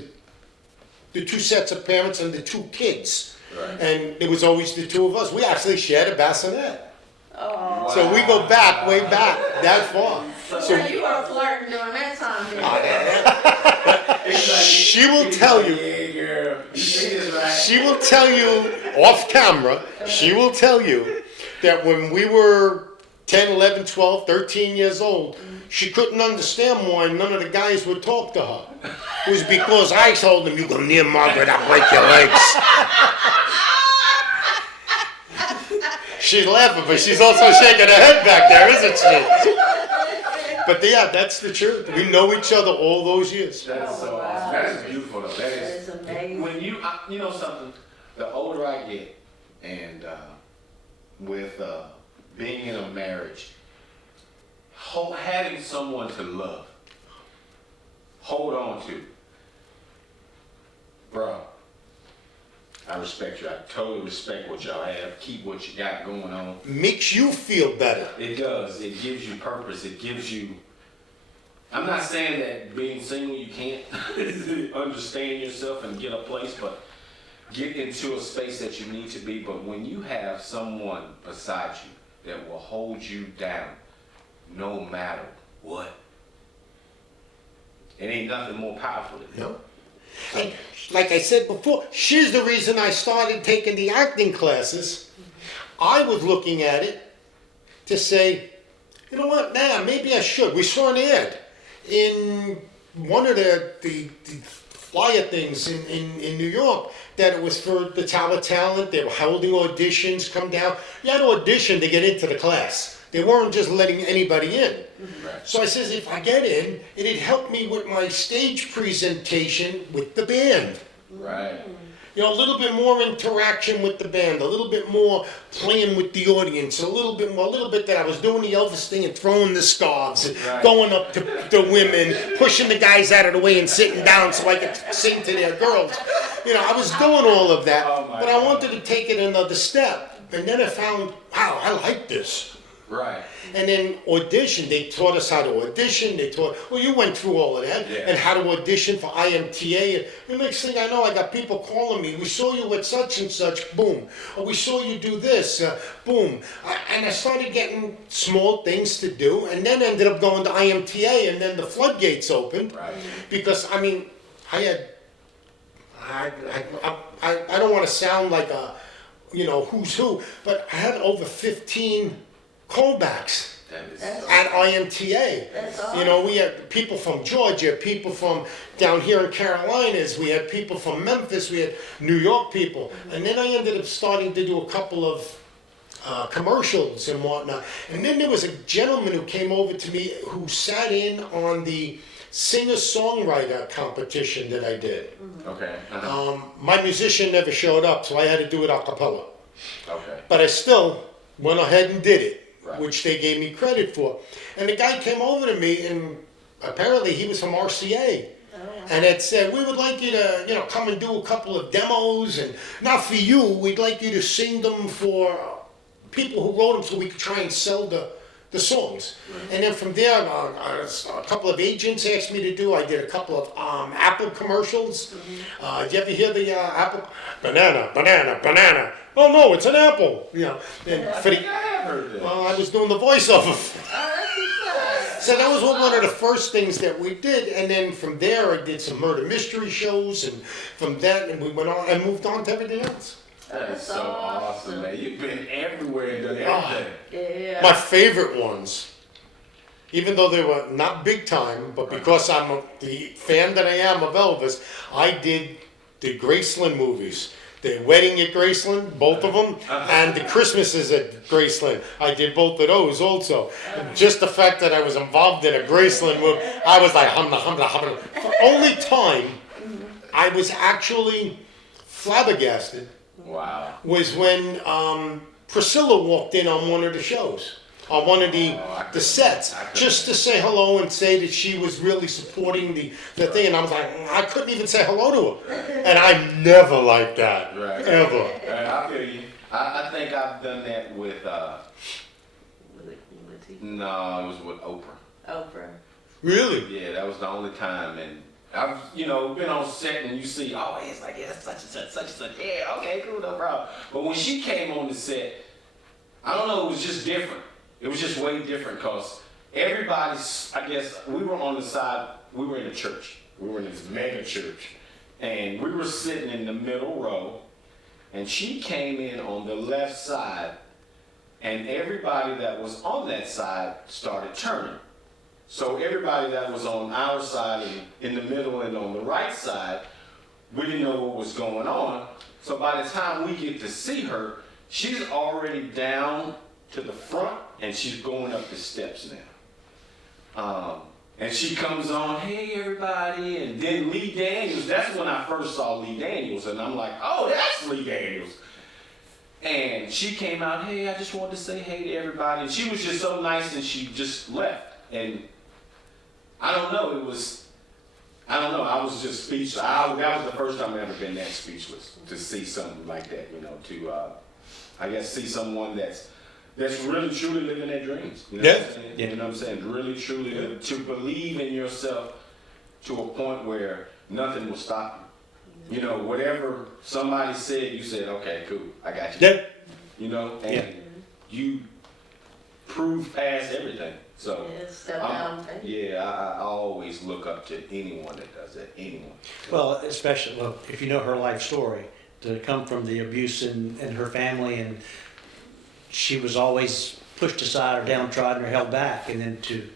the two sets of parents and the two kids. Right. And it was always the two of us. We actually shared a bassinet. Oh. So we go back, way back, that far. So you were flirting during that time, then. She will tell you. Yeah, girl. You see this, right? She will tell you off camera, she will tell you that when we were 10, 11, 12, 13 years old, she couldn't understand why none of the guys would talk to her. It was because I told them, you go near Margaret, I'll break your legs. She's laughing, but she's also shaking her head back there, isn't she? But yeah, that's the truth. We know each other all those years. That's so wow. awesome. That is beautiful, though. That That is amazing. When you know something, the older I get, and with being in a marriage, having someone to love, hold on to, bro. I respect you. I totally respect what y'all have. Keep what you got going on. Makes you feel better. It does. It gives you purpose. It gives you. I'm not saying that being single you can't understand yourself and get a place, but get into a space that you need to be. But when you have someone beside you that will hold you down, no matter what, it ain't nothing more powerful than that. No. And like I said before, she's the reason I started taking the acting classes. I was looking at it to say, you know what, maybe I should. We saw an ad in one of the flyer things in New York that it was for the Tower Talent. They were holding auditions, come down. You had to audition to get into the class. They weren't just letting anybody in. Right. So I says, if I get in, it'd help me with my stage presentation with the band. Right. A little bit more interaction with the band, a little bit more playing with the audience, a little bit that I was doing the Elvis thing and throwing the scarves, and Right. going up to the women, pushing the guys out of the way and sitting down so I could sing to their girls. I was doing all of that, Oh my but I God. wanted to take it another step. And then I found, wow, I like this. Right. And then audition, they taught us how to audition. You went through all of that, Yeah. and how to audition for IMTA. And the next thing I know, I got people calling me. We saw you at such and such, boom. Or we saw you do this, boom. And I started getting small things to do, and then ended up going to IMTA, and then the floodgates opened. Right. Because, I don't want to sound like a, who's who, but I had over 15 callbacks That is That's so. at IMTA. That's awesome. We had people from Georgia, people from down here in Carolinas, we had people from Memphis, we had New York people. And then I ended up starting to do a couple of commercials and whatnot. And then there was a gentleman who came over to me who sat in on the singer-songwriter competition that I did. Okay. My musician never showed up, so I had to do it a cappella. Okay. But I still went ahead and did it, Right. which they gave me credit for. And the guy came over to me, and apparently he was from RCA. And had said, we would like you to, come and do a couple of demos, and not for you, we'd like you to sing them for people who wrote them so we could try and sell the songs. And then from there, a couple of agents asked me to do. I did a couple of Apple commercials. Did you ever hear the Apple? Banana, banana, banana. Oh no, it's an apple. And for the, I have heard that. well, I was doing the voiceover. Oh, that's what's up. So that was one of the first things that we did, and then from there I did some murder mystery shows, and from that, and we went on and moved on to everything else. That is That's so awesome, awesome. man. You've been everywhere and done Oh. everything. Yeah. My favorite ones even though they were not big time, but because the fan that I am of Elvis, I did the Graceland movies. The Wedding at Graceland, both of them, and the Christmases at Graceland. I did both of those also. Just the fact that I was involved in a Graceland movie, I was like, humna, humna, humna. The only time I was actually flabbergasted Wow. was when Priscilla walked in on one of the shows, on one of the sets, just to say hello and say that she was really supporting the thing. And I was like, I couldn't even say hello to her. And I never liked that, Right. ever. Right, I feel you. I think I've done that with, Was it Queen no, it was with Oprah. Latifah? Oprah. Really? Yeah, that was the only time. And I've, been on set and you see, oh, it's like, yeah, such and such. Yeah, okay, cool, no problem. But when she came on the set, I don't know, it was just different. It was just way different because everybody's, I guess, we were on the side, we were in a church. We were in this mega church. And we were sitting in the middle row. And she came in on the left side. And everybody that was on that side started turning. So everybody that was on our side and in the middle and on the right side, we didn't know what was going on. So by the time we get to see her, she's already down to the front and she's going up the steps now. And she comes on, hey everybody, and then Lee Daniels, that's when I first saw Lee Daniels, and I'm like, oh, that's Lee Daniels. And she came out, hey, I just wanted to say hey to everybody. And she was just so nice and she just left. And I don't know, I was just speechless. That was the first time I've ever been that speechless, to see something like that, to, I guess, see someone that's really truly living their dreams. You know what I'm saying? Yeah. You know what I'm saying? Really truly to believe in yourself to a point where nothing will stop you. Whatever somebody said, you said, okay, cool, I got you. Yeah. And you proved past everything. So Yeah, step down. I always look up to anyone that does that. Anyone. Well, especially if you know her life story, to come from the abuse in her family, and she was always pushed aside or downtrodden or held back, and then to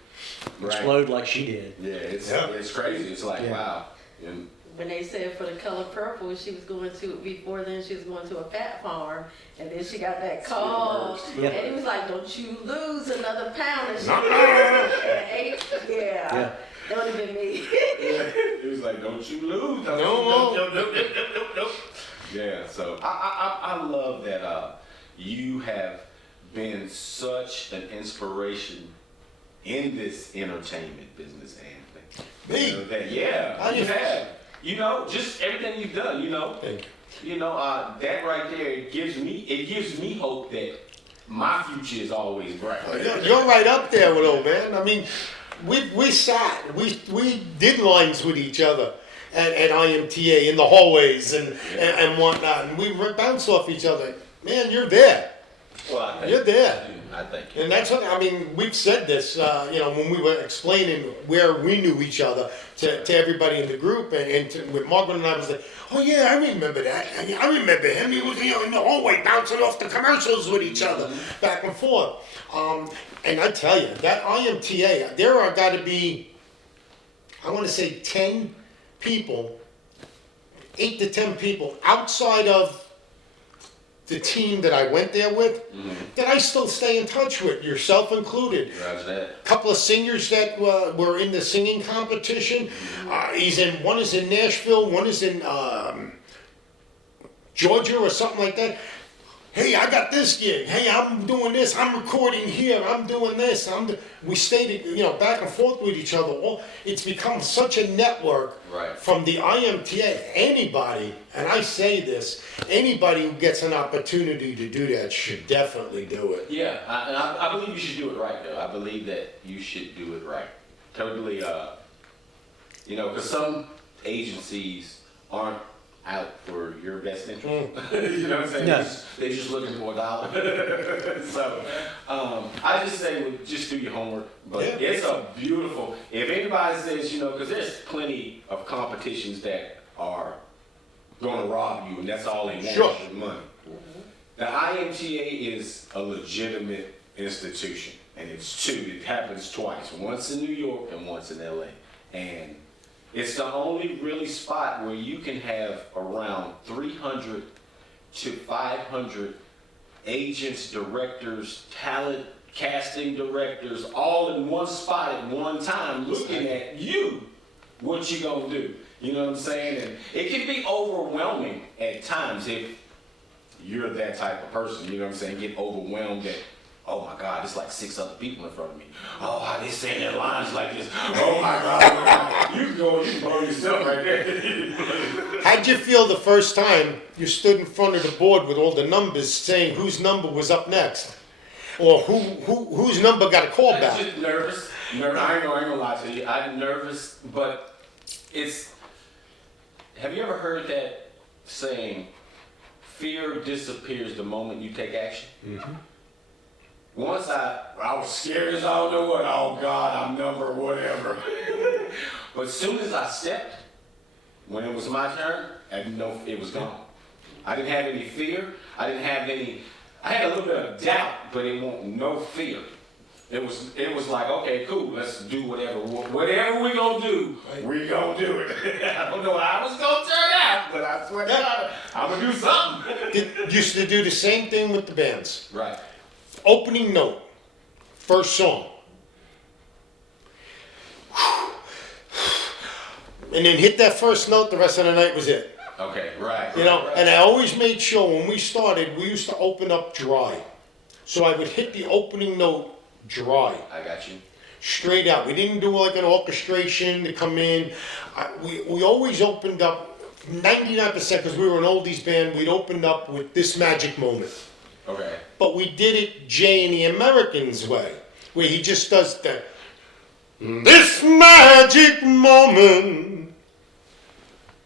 explode like she did. Yeah, it's crazy. It's like, wow. And When they said for the color purple, she was going to, before then she was going to a fat farm, and then she got that call, Yeah. and he was like, don't you lose another pound, and she Yeah. that would have been me. it was like, don't you lose. No. Yeah, so I love that you have been such an inspiration in this entertainment business, Anthony. Me? You have. Just everything you've done, Thank you. that right there, it gives me hope that my future is always bright. You're right up there with old man. I mean, we sat, we did lines with each other at IMTA in the hallways and whatnot, and we bounced off each other. Man, you're there. Well, You're there. I think. And that's what, I mean, we've said this, when we were explaining where we knew each other to everybody in the group, and with Margaret and I was like, oh yeah, I remember that. I remember him. He was in the hallway bouncing off the commercials with each other, back and forth. And I tell you, that IMTA, there are got to be, I want to say 10 people, 8 to 10 people outside of the team that I went there with, that I still stay in touch with, yourself included. Roger that. A couple of singers that were in the singing competition. One is in Nashville, one is in Georgia or something like that. Hey, I got this gig. Hey, I'm doing this. I'm recording here. I'm doing this. We stayed, back and forth with each other. It's become such a network. Right. From the IMTA. Anybody, and I say this, anybody who gets an opportunity to do that should definitely do it. Yeah, I believe you should do it right, though. I believe that you should do it right. Totally, because some agencies aren't out for your best interest. You know what I'm saying? No. They're just looking for $1. So, I just say, just do your homework. But it's a beautiful, if anybody says, because there's plenty of competitions that are going to rob you, and that's all they want is money. The IMTA is a legitimate institution. and it's two. It happens twice, once in New York and once in LA. And it's the only really spot where you can have around 300 to 500 agents, directors, talent, casting directors, all in one spot at one time looking at you. What you gonna do? You know what I'm saying? And it can be overwhelming at times if you're that type of person. You know what I'm saying? Get overwhelmed that, oh my God, there's like 6 other people in front of me. Oh, how they saying their lines like this. Oh my God, you can blow yourself right there. How'd you feel the first time you stood in front of the board with all the numbers saying whose number was up next? Or whose number got a call I'm back? just nervous. I ain't gonna lie to you. I'm nervous, but it's. Have you ever heard that saying, fear disappears the moment you take action? Mm-hmm. Once I was scared as I don't know what. Oh God, I'm number whatever. But as soon as I stepped, when it was my turn, I didn't know it was gone. I didn't have any fear. I had a little bit of doubt, but it wasn't no fear. It was like, okay, cool, let's do whatever we gonna do, we gonna do it. I don't know how it's gonna turn out, but I swear to God, I'm gonna do something. Used to do the same thing with the bands. Right. Opening note, first song. And then hit that first note, the rest of the night was it. Okay, right. You know, and I always made sure when we started, we used to open up dry. So I would hit the opening note dry, I got you. straight out. We didn't do like an orchestration to come in. We always opened up 99%, because we were an oldies band, we'd opened up with This Magic Moment. Okay. But we did it Jay and the Americans way, where he just does the This Magic Moment.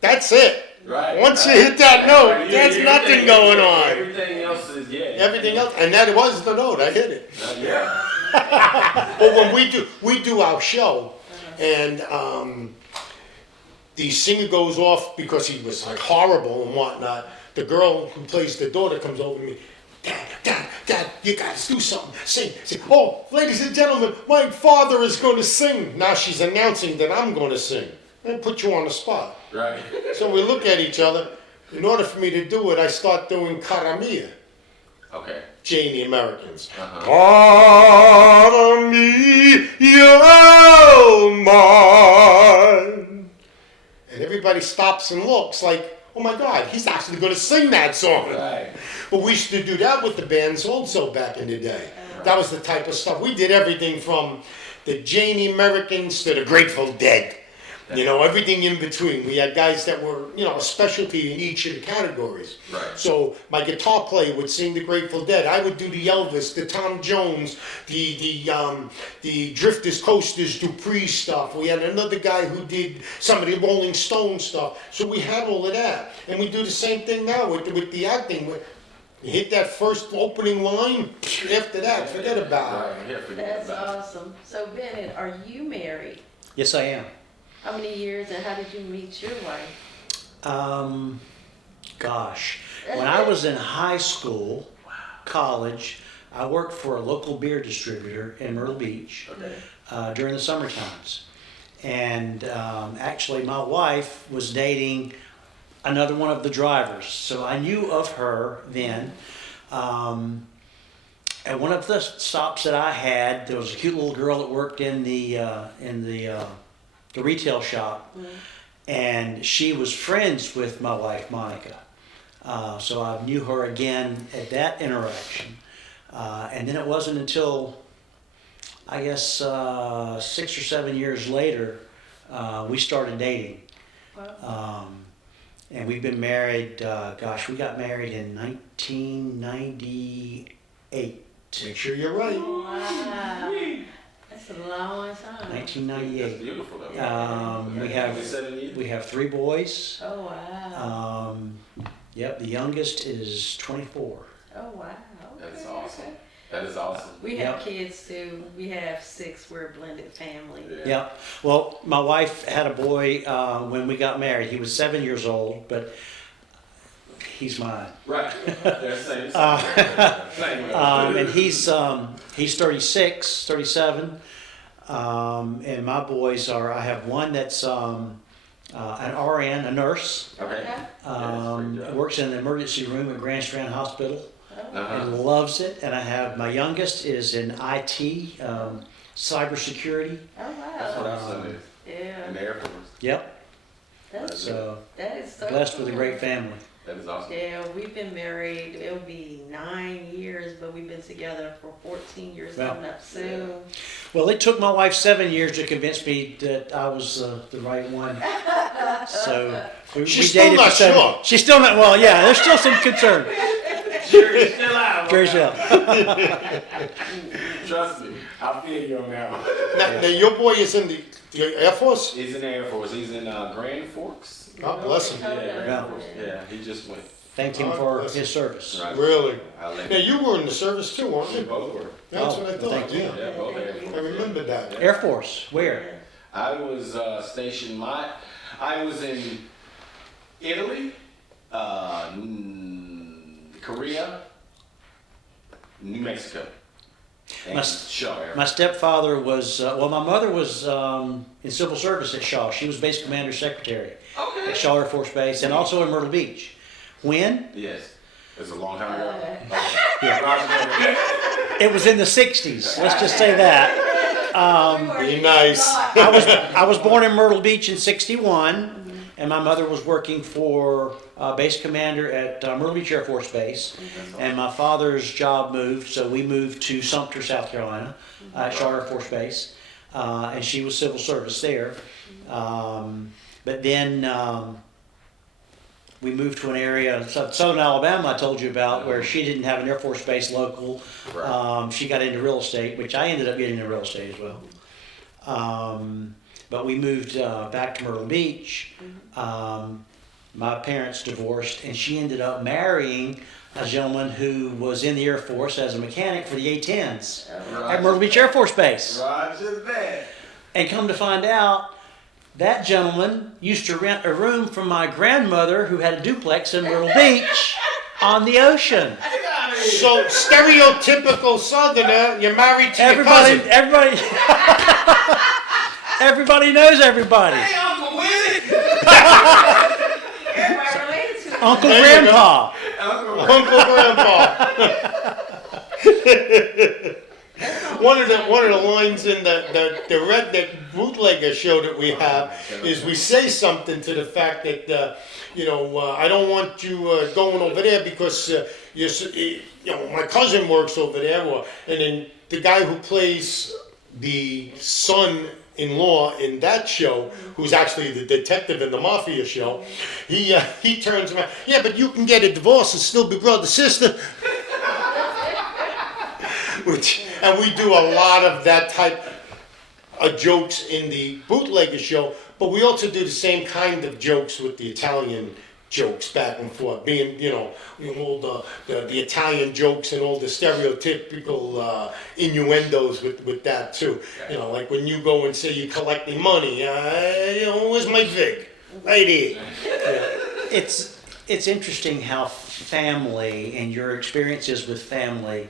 That's it. Right. Once you hit that note, Right. there's nothing going on. Everything else is, yeah. Everything else, and that was the note. I hit it. Yeah. But when we do our show, and the singer goes off because he was like horrible and whatnot. The girl who plays the daughter comes over to me. Dad, you guys do something. Sing. Oh, ladies and gentlemen, my father is going to sing. Now she's announcing that I'm going to sing. And put you on the spot. Right. So we look at each other. In order for me to do it, I start doing Cara Mia, Okay. Jay and the Americans. Uh-huh. Cara Mia, mine. And everybody stops and looks like, oh my God, he's actually going to sing that song. Right. But we used to do that with the bands also back in the day. That was the type of stuff. We did everything from the Jay and the Americans to the Grateful Dead. You know, everything in between. We had guys that were, you know, a specialty in each of the categories. Right. So my guitar player would sing the Grateful Dead. I would do the Elvis, the Tom Jones, the Drifters, Coasters, Dupree stuff. We had another guy who did some of the Rolling Stone stuff. So we had all of that. And we do the same thing now with the acting. You hit that first opening line, after that, forget about it. Right. Yeah, forget That's about it. awesome. So Bennett, are you married? Yes, I am. How many years and how did you meet your wife? Gosh, when I was in high school, college, I worked for a local beer distributor in Myrtle Beach during the summer times. And actually, my wife was dating another one of the drivers, so I knew of her then. At one of the stops that I had, there was a cute little girl that worked in the retail shop, and she was friends with my wife Monica. So I knew her again at that interaction, and then it wasn't until I guess 6 or 7 years later we started dating. And we've been married. We got married in 1998. Make sure you're right. Wow. That's a long time. 1998. That's beautiful though. We have 3 boys. Oh, wow. Yep, the youngest is 24. Oh, wow. Okay. That's awesome. That is awesome. We have Yep. kids too. We have 6. We're a blended family. Yeah. Yep. Well, my wife had a boy when we got married. He was 7 years old, but he's mine. Right. They're same. Same. And he's 36, 37. And my boys are, I have one that's an RN, a nurse, Okay. works in the emergency room at Grand Strand Hospital Uh-huh. and loves it. And I have my youngest is in IT, cybersecurity. Oh, That's what wow. our son is. Yeah. In the Air Force. Yep. That's, So that is so blessed with a cool. great family. That is awesome. Yeah, we've been married, it'll be 9 years, but we've been together for 14 years Wow. coming up soon. Well, it took my wife 7 years to convince me that I was the right one. So we She's still dated for not 7. sure. She's still not. Well, yeah, there's still some concern. Jury's still out. Very still. Trust me, I feel you on that one. Now, your boy is in the Air Force? He's in the Air Force. He's in Grand Forks. God bless him. Yeah, Yeah. Grand Forks. Yeah, he just went. Thank him for his service. Right. Really? I'll let Now, you were in the service too, weren't We you? both were. That's Oh, what I well, thank thought, you. yeah. Yeah, both Air Force. I remember that. Air Force, where? I was stationed. I was in Italy, Korea, New Mexico, and My- Shaw Air My stepfather was, my mother was in civil service at Shaw. She was base commander secretary Okay. at Shaw Air Force Base and also in Myrtle Beach. When? Yes. It was a long time ago. Yeah. It was in the 60s, let's just say that. Be nice. I was born in Myrtle Beach in 61, and my mother was working for base commander at Myrtle Beach Air Force Base. And my father's job moved, so we moved to Sumter, South Carolina, at Shaw Air Force Base. And she was civil service there. But then we moved to an area, southern Alabama, I told you about, where she didn't have an Air Force Base local. Right. She got into real estate, which I ended up getting into real estate as well. But we moved back to Myrtle Beach. My parents divorced, and she ended up marrying a gentleman who was in the Air Force as a mechanic for the A-10s at Myrtle Beach Air Force Base. Roger that. And come to find out, that gentleman used to rent a room from my grandmother who had a duplex in Myrtle Beach on the ocean. So, stereotypical Southerner, you're married to your cousin. Everybody knows everybody. Hey, Uncle Willie. Everybody related to Uncle There you Grandpa. Uncle Grandpa. One of the lines in the bootlegger show that we have is we say something to the fact that I don't want you going over there because my cousin works over there, and then the guy who plays the son-in-law in that show, who's actually the detective in the mafia show, he turns around. Yeah, but you can get a divorce and still be brother sister. And we do a lot of that type of jokes in the bootlegger show, but we also do the same kind of jokes with the Italian jokes back and forth, being, all the Italian jokes and all the stereotypical innuendos with that too. Like when you go and say you're collecting money, where's my vig? Right here. It's interesting how family and your experiences with family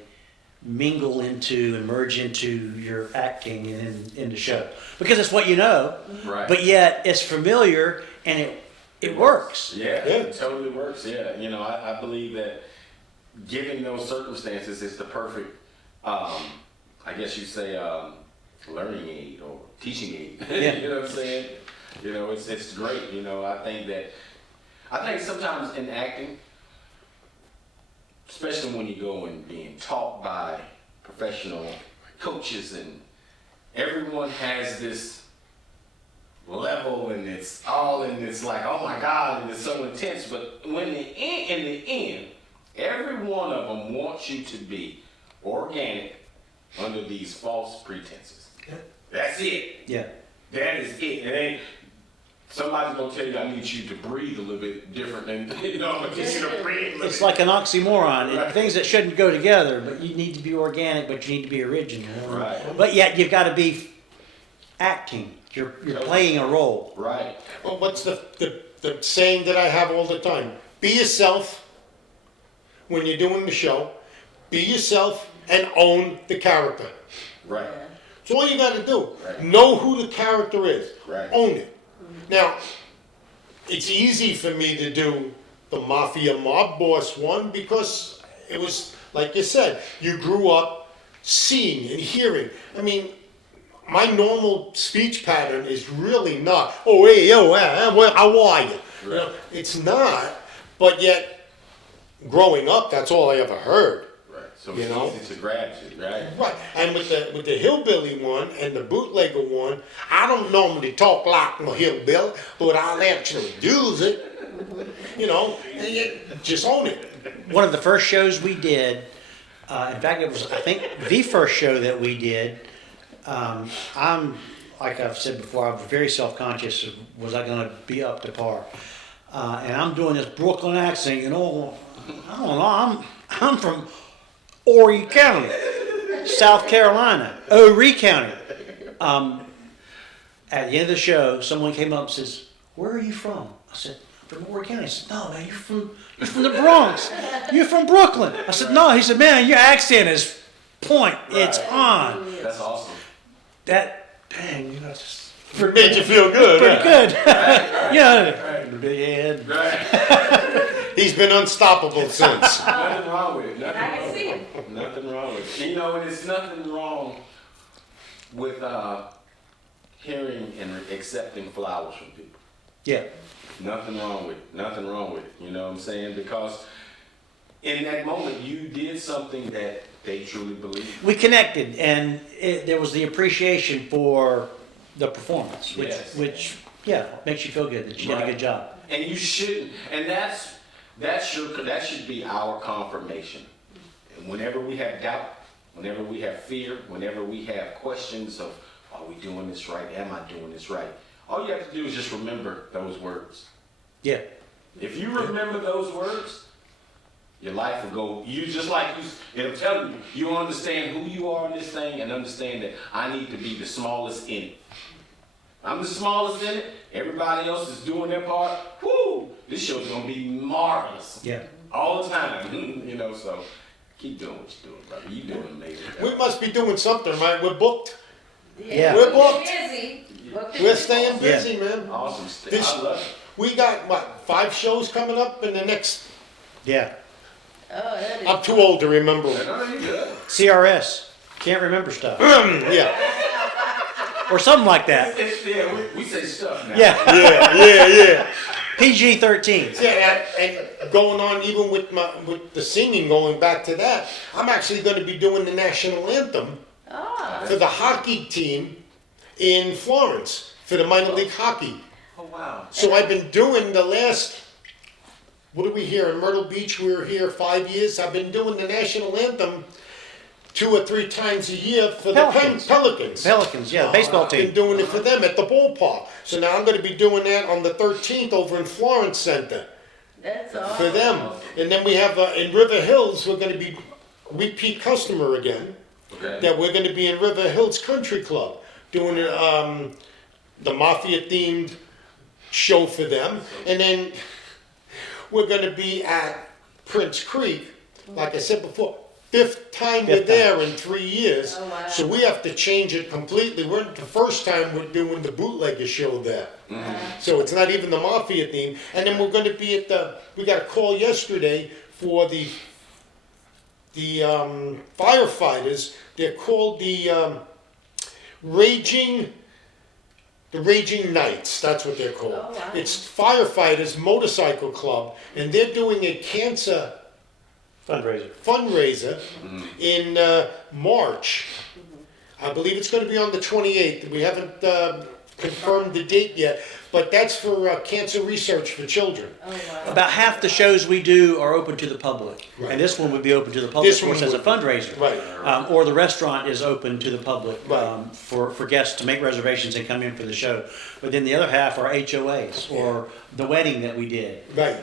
mingle into and merge into your acting and in the show, because it's what you know, Right. but yet it's familiar and it works. Yeah, it totally works. Yeah, I believe that given those circumstances, it's the perfect, I guess you say, learning aid or teaching aid. Yeah. You know what I'm saying? It's great. I think sometimes in acting, especially when you go and being taught by professional coaches, and everyone has this level, and it's like, oh my God, and it's so intense. But in the end, every one of them wants you to be organic under these false pretenses. That's it. Yeah. That is it. It ain't. Somebody's gonna tell you I need you to breathe a little bit different than I'm gonna get you to breathe a little It's bit. like an oxymoron. Right. Things that shouldn't go together, but you need to be organic, but you need to be original. Right. But yet you've got to be acting. You're playing a role. Right. Well, what's the saying that I have all the time? be yourself when you're doing the show. Be yourself and own the character. Right. That's all you got to do. Right. Know who the character is. Right. Own it. Now, it's easy for me to do the Mafia Mob Boss one because it was, like you said, you grew up seeing and hearing. I mean, my normal speech pattern is really not, oh, hey, yo, how are you? You know, it's not, but yet, growing up, that's all I ever heard. Right. So You it's know? easy to grab you, right? Right, and with the hillbilly one and the bootlegger one, I don't normally talk like a hillbilly, but I'll actually use it. You know, and just own it. One of the first shows we did, in fact, it was, I think, the first show that we did. I'm, like I've said before, I was very self-conscious. Was I going to be up to par? And I'm doing this Brooklyn accent, you know. I don't know. I'm from Horry County, South Carolina, Horry County. At the end of the show, someone came up and says, "Where are you from?" I said, "From Horry County." He said, "No, man, you're from the Bronx. You're from Brooklyn." I said, "No." He said, "Man, your accent is point. It's on." That's awesome. Dang, you know, just It made you feel good. pretty huh? good. Right. Yeah, big head. Right. He's been unstoppable since. Nothing wrong with it. Nothing I wrong can with see it. it. Nothing wrong with it. You know, and there's nothing wrong with hearing and accepting flowers from people. Yeah, Nothing wrong with it. Nothing wrong with it. You know what I'm saying? Because in that moment, you did something that they truly believed. we connected, and there was the appreciation for the performance, Yes. which makes you feel good that you did a Right. good job. And you shouldn't. And that should be our confirmation. And whenever we have doubt, whenever we have fear, whenever we have questions of, are we doing this right? Am I doing this right? All you have to do is just remember those words. Yeah, If you remember those words, your life will go, it'll tell you, you understand who you are in this thing and understand that I need to be the smallest in it. I'm the smallest in it, everybody else is doing their part, whoo, this show's gonna be marvelous. yeah. All the time, you know, so keep doing what you're doing, brother. You're doing amazing. We must be doing something, right? We're booked. Yeah. We're booked. Busy. We're staying busy, man. Awesome stuff. This- I love it. We got, 5 shows coming up in the next... Yeah. Oh, that is. I'm too old to remember. No, you're good. CRS. Can't remember stuff. Yeah, Or something like that. Yeah, we say stuff now. Yeah. yeah. PG-13. Yeah, and going on even with the singing, going back to that, I'm actually going to be doing the national anthem Ah, for the hockey team in Florence, for the minor league hockey. Oh, wow. So I've been doing the last, what are we here, in Myrtle Beach, we were here 5 years. I've been doing the national anthem 2 or 3 times a year for Pelicans. the Pelicans. Pelicans, yeah, the baseball I've been team. doing it for them at the ballpark. So now I'm going to be doing that on the 13th over in Florence Center that's all. for them. And then we have, in River Hills, we're going to be repeat customer again. Okay. That we're going to be in River Hills Country Club doing the Mafia themed show for them. And then we're going to be at Prince Creek, like I said before, 5th time we're Fifth time. there in 3 years. Oh, wow. So we have to change it completely. We're the first time we're doing the bootlegger show there. So it's not even the Mafia theme. And then we're going to be at we got a call yesterday for the firefighters. They're called the Raging Knights. That's what they're called. Oh, wow. It's firefighters motorcycle club, and they're doing a cancer fundraiser in March. I believe it's going to be on the 28th. We haven't confirmed the date yet, but that's for cancer research for children. Oh, wow. About half the shows we do are open to the public. Right. And this one would be open to the public, This of course, one as a would fundraiser. Right. Or the restaurant is open to the public Right. for guests to make reservations and come in for the show. But then the other half are HOAs or the wedding that we did. Right.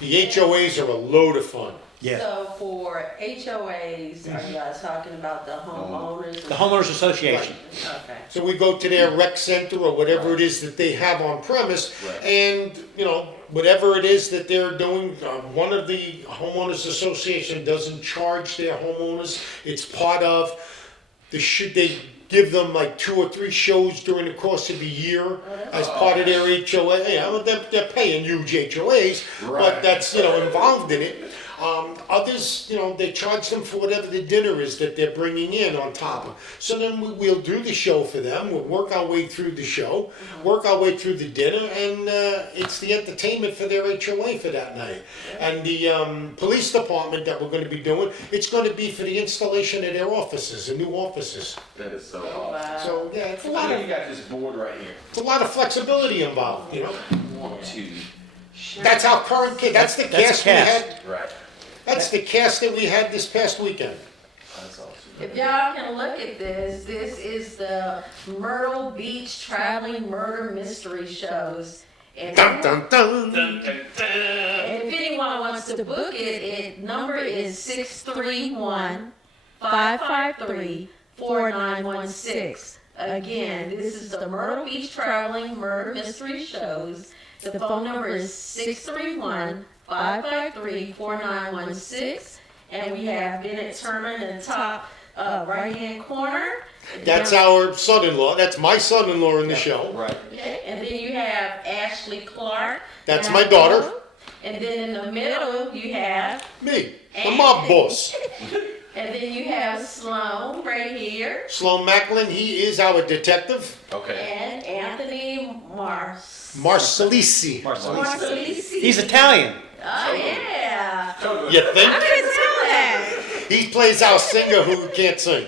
The HOAs are a load of fun. Yeah. So for HOAs, are you guys talking about the homeowners? The homeowners association. Okay. So we go to their rec center or whatever it is that they have on premise, Right. and, you know, whatever it is that they're doing, one of the homeowners association doesn't charge their homeowners. It's part of they give them like 2 or 3 shows during the course of the year as part of their HOA. Yeah, well, they're paying huge HOAs, but Right. that's, you know, involved in it. Others, you know, they charge them for whatever the dinner is that they're bringing in on top of. So then we'll do the show for them. We'll work our way through the show, work our way through the dinner, and it's the entertainment for their HOA for that night. And the police department that we're going to be doing, it's going to be for the installation of their offices, the new offices. That is so Oh, awesome. wow. So yeah, it's a How lot do of you got this board right here? it's a lot of flexibility involved. You know, 1, 2. that's our current cast. That's the That's the cast we cast. had. Right. That's the cast that we had this past weekend. That's awesome. If y'all can look at this, this is the Myrtle Beach Traveling Murder Mystery Shows. And Dun dun dun. and if anyone wants to book it, number is 631-553-4916. Again, this is the Myrtle Beach Traveling Murder Mystery Shows. The phone number is 631-553-4916. And we have BennettTurner in the top right-hand corner. That's our son-in-law. That's my son-in-law in the show. Right. Okay, and then you have Ashley Clark. That's down my daughter. below. And then in the middle, you have, Me, the mob boss. and then you have Sloan right here, Sloan Macklin, he is our detective. Okay. and Anthony Marcellisi. Marcellisi. He's Italian. Oh, yeah. You I think? couldn't tell that. He plays our singer who can't sing.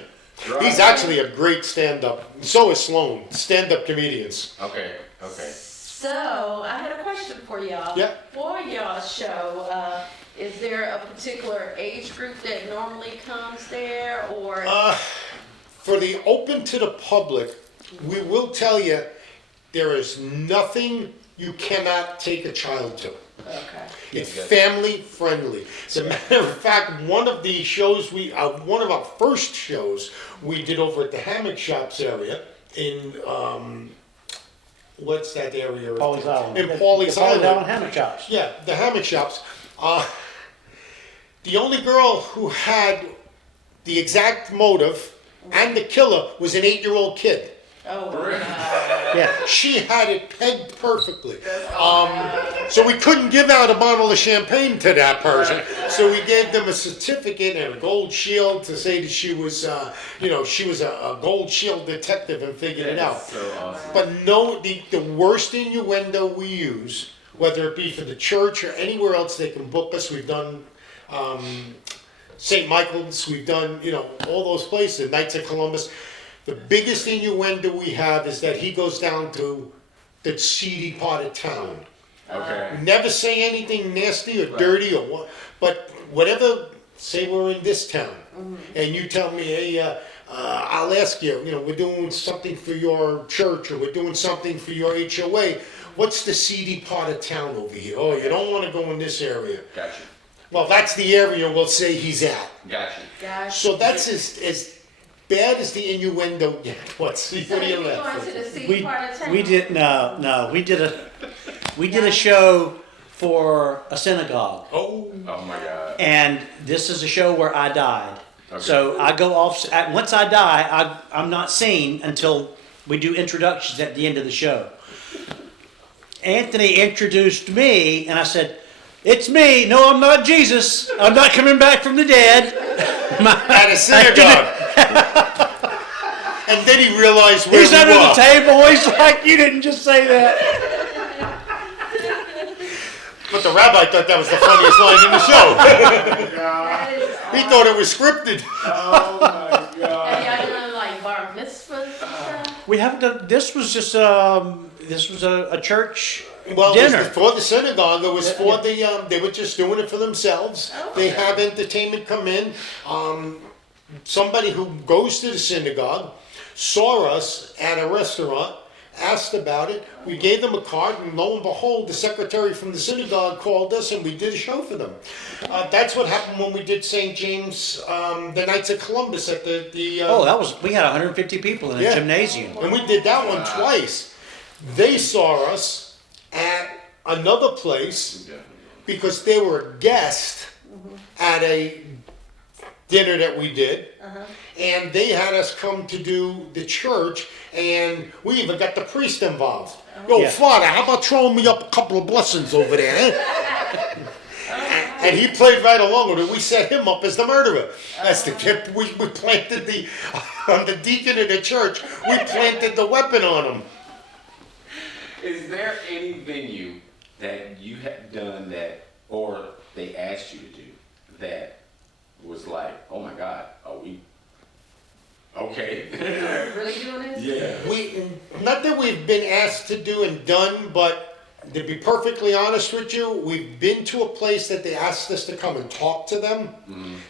He's actually a great stand-up. So is Sloan, stand-up comedians. Okay. Okay. So, I had a question for y'all. Yeah. For y'all's show, is there a particular age group that normally comes there, or? For the open to the public, we will tell you, there is nothing you cannot take a child to. Okay. It's family friendly. As a matter of fact, one of the shows one of our first shows we did over at the Hammock Shops area in, what's that area? Paulie's Island. In Paulie's Island. Hammock Shops. Yeah, the Hammock Shops. The only girl who had the exact motive and the killer was an 8-year-old kid. Oh, wow. Yeah. She had it pegged perfectly. So we couldn't give out a bottle of champagne to that person. So we gave them a certificate and a gold shield to say that she was, she was a gold shield detective and figured it out. So awesome. But no, the worst innuendo we use, whether it be for the church or anywhere else they can book us, we've done St. Michael's, we've done, all those places, Knights of Columbus. The biggest innuendo we have is that he goes down to the seedy part of town. Okay. We never say anything nasty or dirty or what, but whatever, say we're in this town, and you tell me, hey, I'll ask you, we're doing something for your church or we're doing something for your HOA. What's the seedy part of town over here? Oh, you don't want to go in this area. Gotcha. Well, that's the area we'll say he's at. Gotcha. Gosh. So that's as bad as the innuendo gets. What do you So you left going with? to the city We part of town? we did we did a show for a synagogue, Oh, Oh my God. and this is a show where I died. Okay. So I go off. Once I die, I'm not seen until we do introductions at the end of the show. Anthony introduced me, and I said, "It's me. No, I'm not Jesus. I'm not coming back from the dead." at a synagogue. And then he realized where He's we under were. the table. He's like, "You didn't just say that." But the rabbi thought that was the funniest line in the show. That is He thought it was scripted. Oh my God. Have y'all done like bar mitzvahs and stuff? We haven't done. This was just this was a church Well, it dinner. was for the synagogue. It was for the. They were just doing it for themselves. They have entertainment come in. Somebody who goes to the synagogue saw us at a restaurant asked about it. We gave them a card, and lo and behold, the secretary from the synagogue called us, and we did a show for them. That's what happened when we did St. James, the Knights of Columbus at the Oh, we had 150 people in a Yeah. gymnasium. and we did that one twice. They saw us at another place because they were a guest at a dinner that we did. And they had us come to do the church, and we even got the priest involved. Yo, Yeah. Father, how about throwing me up a couple of blessings over there, eh? And he played right along with it. We set him up as the murderer. That's the kid. We planted the deacon of the church, we planted the weapon on him. Is there any venue that you have done that, or they asked you to do, that was like, oh my God, are we okay? Really doing this? Yeah. Not that we've been asked to do and done, but to be perfectly honest with you, we've been to a place that they asked us to come and talk to them.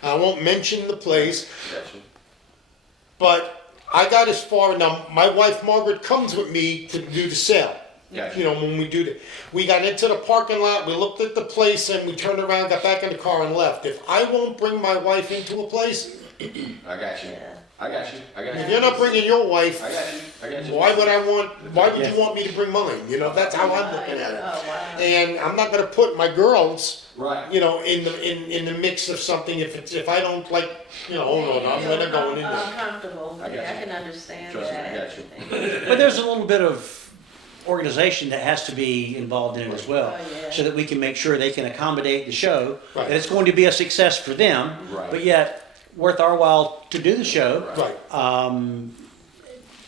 I won't mention the place, Gotcha. but I got as far, now my wife Margaret comes with me to do the sale. Gotcha. You know, when we do we got into the parking lot, we looked at the place, and we turned around, got back in the car and left. If I won't bring my wife into a place, I got you. I got you. I got you. if you're not bringing your wife, I got you. I got you. why would you want me to bring mine? You know, that's how I'm looking at it. Oh, wow. And I'm not gonna put my girls, Right. you know, in the mix of something if I don't like, you know, hold on, I'm gonna go in there. Uncomfortable. I got Yeah, I you. can understand Trust me, I that. got you. But there's a little bit of organization that has to be involved in it as well, Oh, yeah. so that we can make sure they can accommodate the show, Right. that it's going to be a success for them, Right. but yet worth our while to do the show. Right.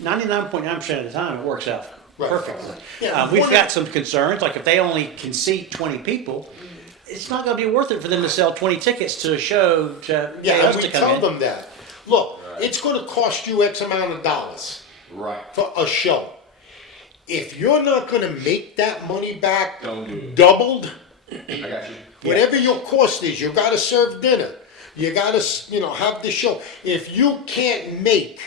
99.9% of the time, it works out Right. perfectly. Yeah, We've one got of- some concerns, like if they only can seat 20 people, it's not going to be worth it for them to sell 20 tickets to a show to Yeah, get and us we to come tell in. them that. Look, Right. it's gonna cost you X amount of dollars Right. for a show. If you're not gonna make that money back Don't do it. doubled, I got you. whatever your cost is, you gotta serve dinner. You gotta, you know, have the show. If you can't make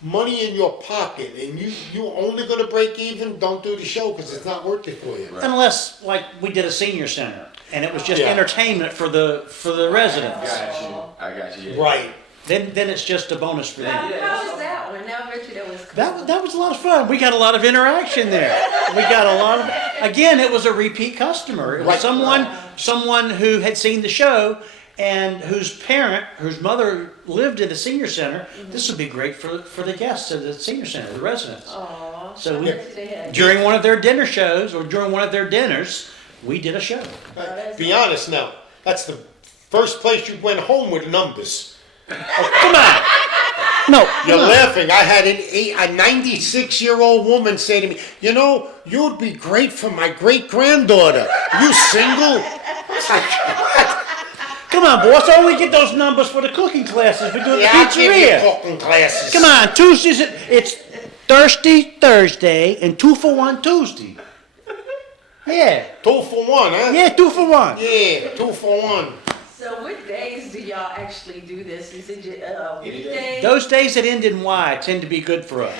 money in your pocket and you're only gonna break even, don't do the show because it's not worth it for you. Right. Unless, like, we did a senior center, and it was just Yeah. entertainment for the I residents. got you. I got you. Yeah. Right. Then it's just a bonus for How them. was that one? Now, I bet you that was cool. That was a lot of fun. We got a lot of interaction there. We got a lot of, again, it was a repeat customer. It was Right. someone who had seen the show and whose mother lived in the senior center. This would be great for the guests of the senior center, the residents. Aw, So I we- bet they had. During one of their dinner shows or during one of their dinners, we did a show. Be honest now. That's the first place you went home with numbers. Come on. No, You're come on. laughing. I had a 96-year-old woman say to me, you know, you'd be great for my great-granddaughter. You single? It's like, Come on, boss. I only get those numbers for the cooking classes we do at the yeah, I'll give you pizzeria. cooking classes. Come on, Tuesdays, it's Thirsty Thursday and 2 for 1 Tuesday. Yeah, 2 for 1, huh? yeah, 2 for 1. Yeah, 2 for 1. So what days do y'all actually do this? Is it Any day. weekdays? Those days that end in Y tend to be good for us.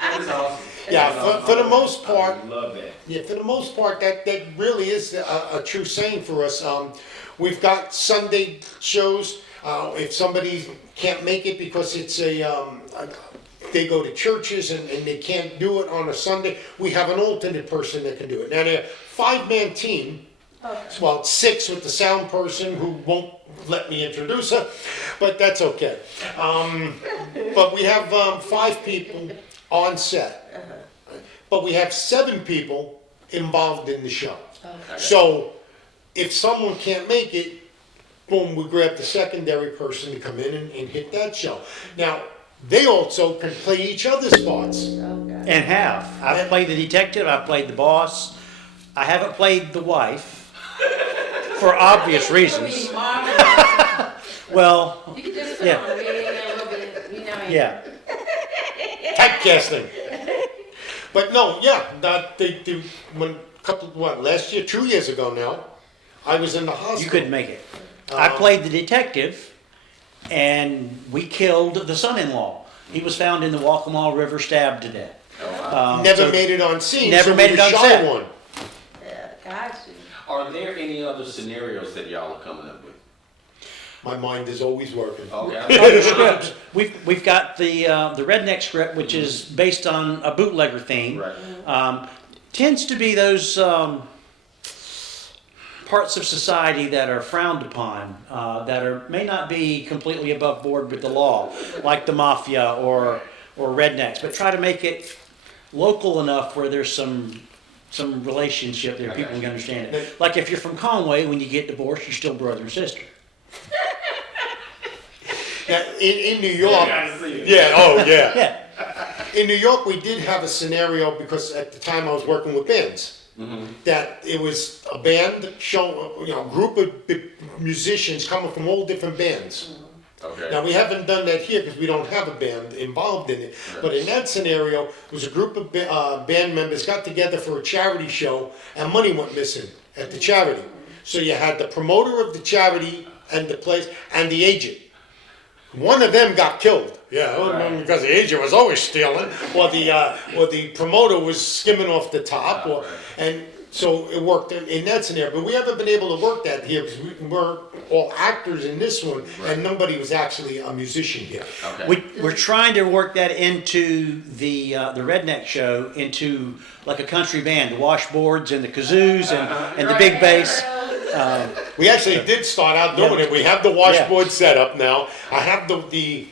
That's awesome. Yeah, for the most part, I love that. yeah, for the most part, that really is a true saying for us. We've got Sunday shows. If somebody can't make it because it's they go to churches and they can't do it on a Sunday, we have an alternate person that can do it. Now they're a 5-man team. Okay. Well, 6 with the sound person who won't let me introduce her, but that's okay. But we have 5 people on set. But we have 7 people involved in the show. Okay. So if someone can't make it, boom, we grab the secondary person to come in and hit that show. Now, they also can play each other's parts. Okay. And have. I've played the detective, I've played the boss. I haven't played the wife for obvious reasons. Well, You can just put Yeah. on a wig and a little bit, you know. yeah. Typecasting. But no, yeah, last year, 2 years ago now, I was in the hospital. You couldn't make it. I played the detective, and we killed the son-in-law. He was found in the Waccamaw River, stabbed to death. Never So- made it on scene. Never so made we it on shot set. one. Yeah, got you. Are there any other scenarios that y'all are coming up with? My mind is always working. Okay. Scripts. We've got the redneck script, which is based on a bootlegger theme. Right. Tends to be those parts of society that are frowned upon, that may not be completely above board with the law, like the mafia or rednecks, but try to make it local enough where there's some relationship there, people can understand it. Like if you're from Conway, when you get divorced, you're still brother and sister. Now, in New York, Yeah. In New York, we did have a scenario because at the time I was working with bands. That it was a band show, group of musicians coming from all different bands. Okay. Now we haven't done that here because we don't have a band involved in it. But in that scenario, it was a group of band members got together for a charity show, and money went missing at the charity. So you had the promoter of the charity and the place and the agent. One of them got killed. Yeah, because the agent was always stealing, or the promoter was skimming off the top, and so it worked in that scenario. But we haven't been able to work that here because we're all actors in this one, and nobody was actually a musician here. Okay. We're trying to work that into the redneck show, into like a country band, the washboards and the kazoos and the big bass. We actually did start out doing it. We have the washboard set up now. I have the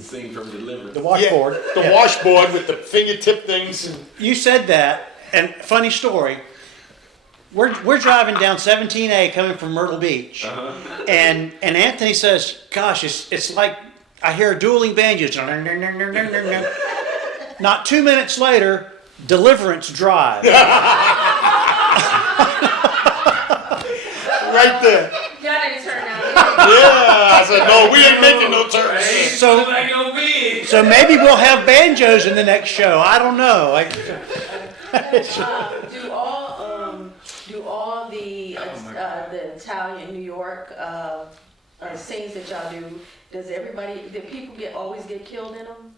Scene from Deliverance. The washboard. the washboard with the fingertip things. And You said that, and funny story. We're driving down 17A coming from Myrtle Beach, and Anthony says, "Gosh, it's like I hear dueling banjos." Not 2 minutes later, Deliverance Drive. right there. Y'all didn't turn out. Yeah. I said, no, we ain't making no turns. So maybe we'll have banjos in the next show. I don't know. Do all the Italian New York scenes that y'all do? Do people always get killed in them?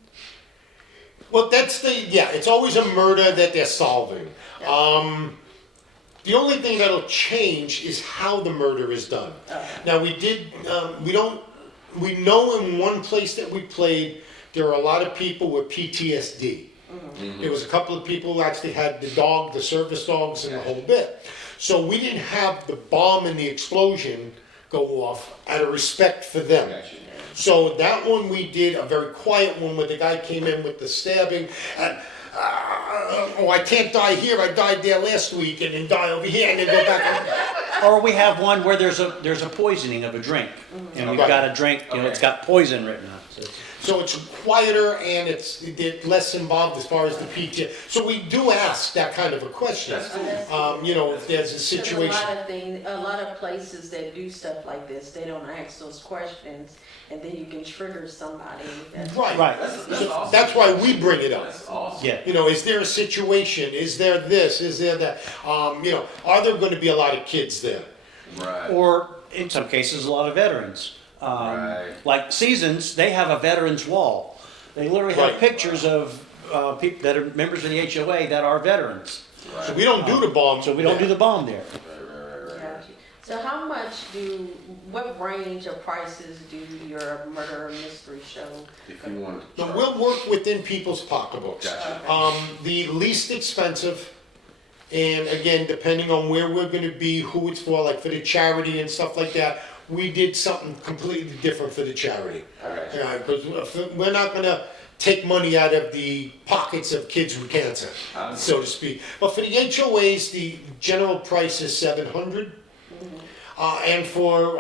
Well, it's always a murder that they're solving. The only thing that'll change is how the murder is done. Now we know in one place that we played, there are a lot of people with PTSD. There was a couple of people who actually had the service dogs and the whole bit. So we didn't have the bomb and the explosion go off out of respect for them. So that one we did, a very quiet one where the guy came in with the stabbing and I can't die here, I died there last week, and then die over here and then go back. Or we have one where there's a poisoning of a drink, and we've got a drink, it's got poison written on it. So it's quieter and they're less involved as far as the PTA. So we do ask that kind of a question. If there's a situation. A lot of places that do stuff like this, they don't ask those questions, and then you can trigger somebody. Right. So that's why we bring it up. That's awesome. Yeah. Is there a situation? Is there this? Is there that? Are there going to be a lot of kids there? Right. Or in some cases, a lot of veterans. Like Seasons, they have a veterans wall. They literally have pictures of people that are members of the HOA that are veterans. So we don't do the bomb. So we don't do the bomb there. So what range of prices do your murder mystery show? If you want to No, we'll work within people's pocketbooks. Gotcha. The least expensive, and again, depending on where we're going to be, who it's for, like for the charity and stuff like that, we did something completely different for the charity. Because we're not going to take money out of the pockets of kids with cancer, so to speak. But for the HOAs, the general price is $700. And for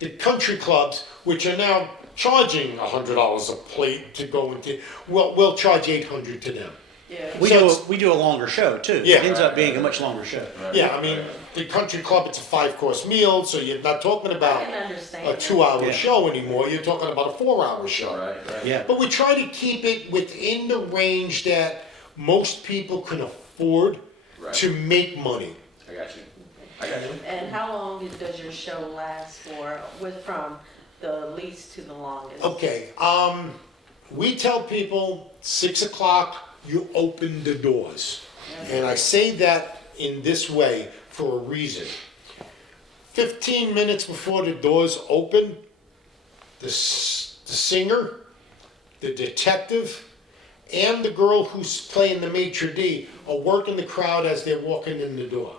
the country clubs, which are now charging $100 a plate to go into, we'll charge $800 to them. Yeah. We do a longer show too. Yeah. It ends up being a much longer show. Yeah, I mean, the country club, it's a 5-course meal, so you're not talking about I can understand a that. 2-hour show anymore, you're talking about a 4-hour show. Right. Yeah. But we try to keep it within the range that most people can afford to make money. I got you. And how long does your show last for, from the least to the longest? Okay, we tell people 6 o'clock, you open the doors. And I say that in this way for a reason. 15 minutes before the doors open, the singer, the detective, and the girl who's playing the maitre d' are working the crowd as they're walking in the door.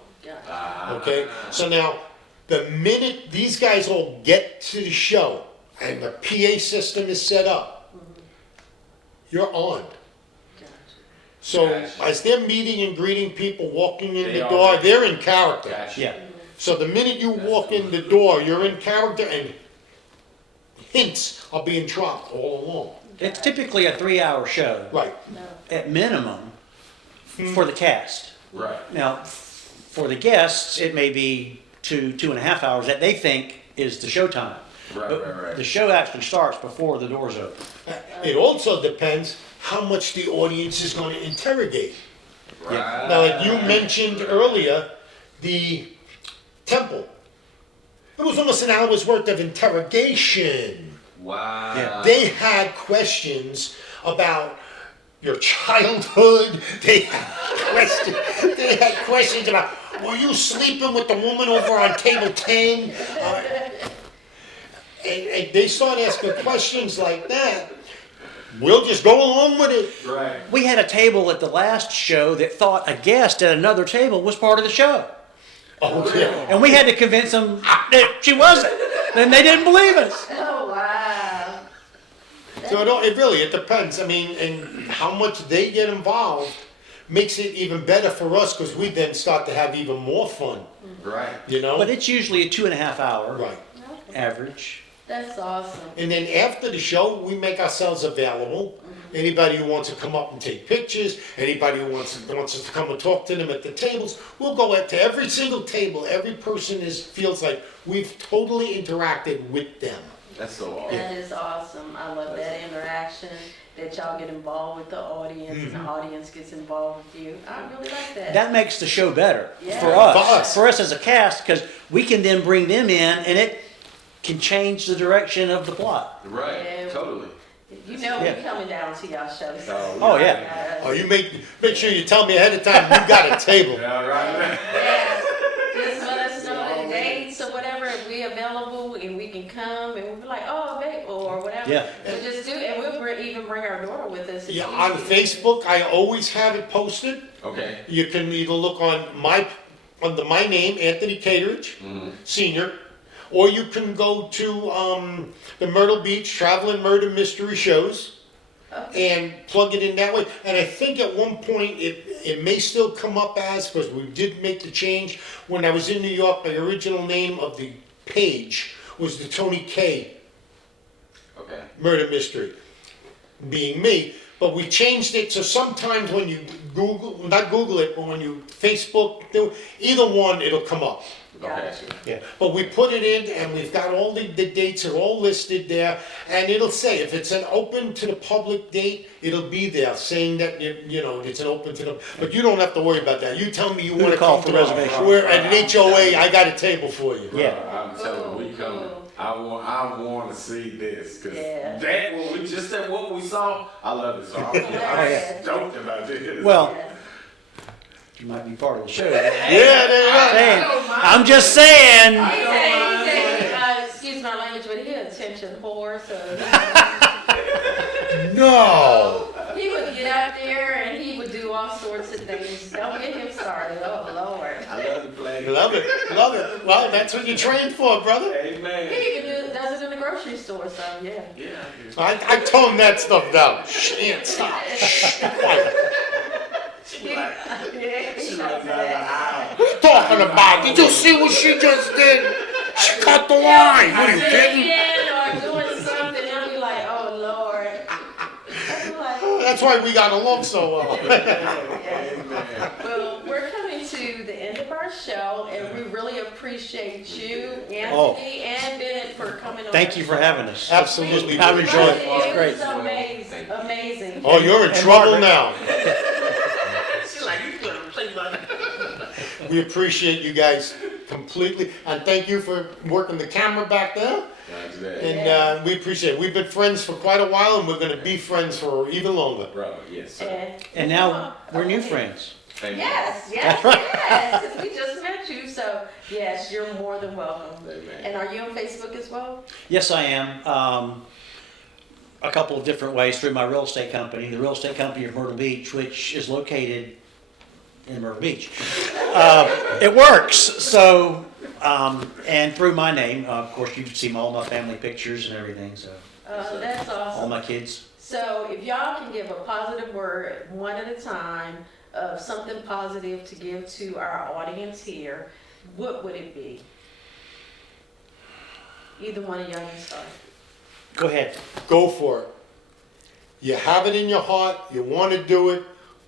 Okay? So now, the minute these guys all get to the show and the PA system is set up, you're on. So as they're meeting and greeting people, walking in the door, they're in character. Yeah. So the minute you walk in the door, you're in character, and hints are being dropped all along. It's typically a 3-hour show, Right. at minimum, for the cast. Right. Now, for the guests, it may be 2.5 hours that they think is the show time. Right, But right, right. the show actually starts before the doors open. It also depends how much the audience is going to interrogate. Right. Now, like you mentioned earlier, the temple. It was almost an hour's worth of interrogation. Wow. Yeah. They had questions about your childhood. They had questions about, were you sleeping with the woman over on table 10? And they start asking questions like that. We'll just go along with it. Right. We had a table at the last show that thought a guest at another table was part of the show. Oh, yeah. And we had to convince them that she wasn't. And they didn't believe us. Oh, wow. So it depends. I mean, and how much they get involved makes it even better for us, because we then start to have even more fun. Right. You know? But it's usually a 2.5 hour Right. average. That's awesome. And then after the show, we make ourselves available. Anybody who wants to come up and take pictures, anybody who wants us to come and talk to them at the tables, we'll go up to every single table. Every person feels like we've totally interacted with them. That's so awesome. That is awesome. I love that interaction, that y'all get involved with the audience and the audience gets involved with you. I really like that. That makes the show better Yeah. for us. For us. For us as a cast, because we can then bring them in and it can change the direction of the plot. Right. Yeah. Totally. You know Yeah. we're coming down to y'all shows. Oh, yeah. Oh, you make sure you tell me ahead of time you got a table. Yeah, right. Yeah. Just let us know the dates or whatever, if we available and we can come and we'll be like, oh, babe, or whatever. Yeah. We'll just do it, and we'll even bring our daughter with us. Yeah, on Facebook, I always have it posted. Okay. You can either look under my name, AnothyKateridge, Senior, or you can go to the Myrtle Beach Traveling Murder Mystery Shows and plug it in that way. And I think at one point it may still come up as, because we did make the change. When I was in New York, the original name of the page was the Tony K. Okay. Murder Mystery, being me. But we changed it, so sometimes when you not Google it, but when you Facebook, either one, it'll come up. Gotcha. Yeah, but we put it in, and we've got all the dates are all listed there, and it'll say if it's an open to the public date, it'll be there saying that you know it's an open to the. But you don't have to worry about that. You tell me you want to call come for to reservation. We're at an HOA. I got a table for you. Yeah. I'm telling you, we coming. I want to see this, because Yeah. that what we just said, what we saw, I love it. So I'm stoked about this. Well, you might be part of the show. Yeah, they are. Saying, I'm just saying. He said, excuse my language, but he had attention whore, so No. he would get out there and he would do all sorts of things. Don't get him started, oh Lord. I love the play. Love it, love it. Well, that's what you trained for, brother. Amen. He does it in the grocery store, so yeah. Yeah. I tone that stuff down. Shh, Aunt, stop. Shh, be quiet. Yeah, he She does runs down the that. aisle. What you talking about? Did you see what she just did? She cut the line. What are you kidding? Or doing something, he'll be like, oh Lord. I'll be like, That's why we got along so well. Amen. well, we're coming to the end of our show, and we really appreciate you, Oh. Anthony and Bennett, for coming on. Thank you for having us. Absolutely. I've enjoyed it. It It's great. was amazing, amazing. Oh, you're in And trouble Margaret. now. She's like, you gonna play my. We appreciate you guys completely, and thank you for working the camera back there. that. And we appreciate it. We've been friends for quite a while, and we're going to be friends for even longer. Brother, yes, sir. And now we're new friends. Amen. Yes, yes, 'cause we just met you, so yes, you're more than welcome. Amen. And are you on Facebook as well? Yes, I am. A couple of different ways through my real estate company, the real estate company of Myrtle Beach, which is located in Myrtle Beach. It works. So, and through my name, of course, you can see all my family pictures and everything. So, That's all awesome. my kids. So if y'all can give a positive word, one at a time, of something positive to give to our audience here, what would it be? Either one of y'all can start. Go ahead. Go for it. You have it in your heart, you want to do it,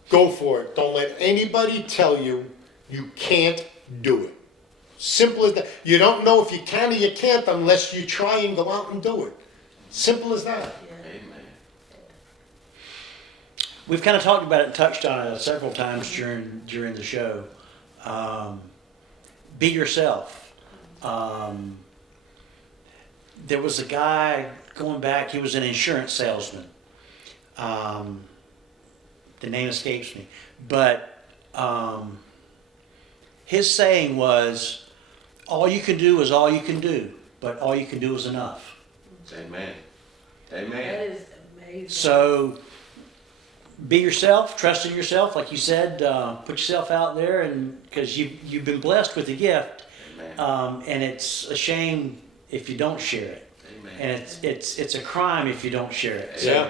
go for it. Don't let anybody tell you you can't do it. Simple as that. You don't know if you can or you can't unless you try and go out and do it. Simple as that. Amen. We've kind of talked about it and touched on it several times during the show. Be yourself. There was a guy going back, he was an insurance salesman. The name escapes me. But his saying was, all you can do is all you can do, but all you can do is enough. Amen. That Amen. is amazing. So be yourself, trust in yourself, like you said, put yourself out there, and because you've been blessed with a gift, Amen. and it's a shame if you don't share it, Amen. and it's a crime if you don't share it. Yeah.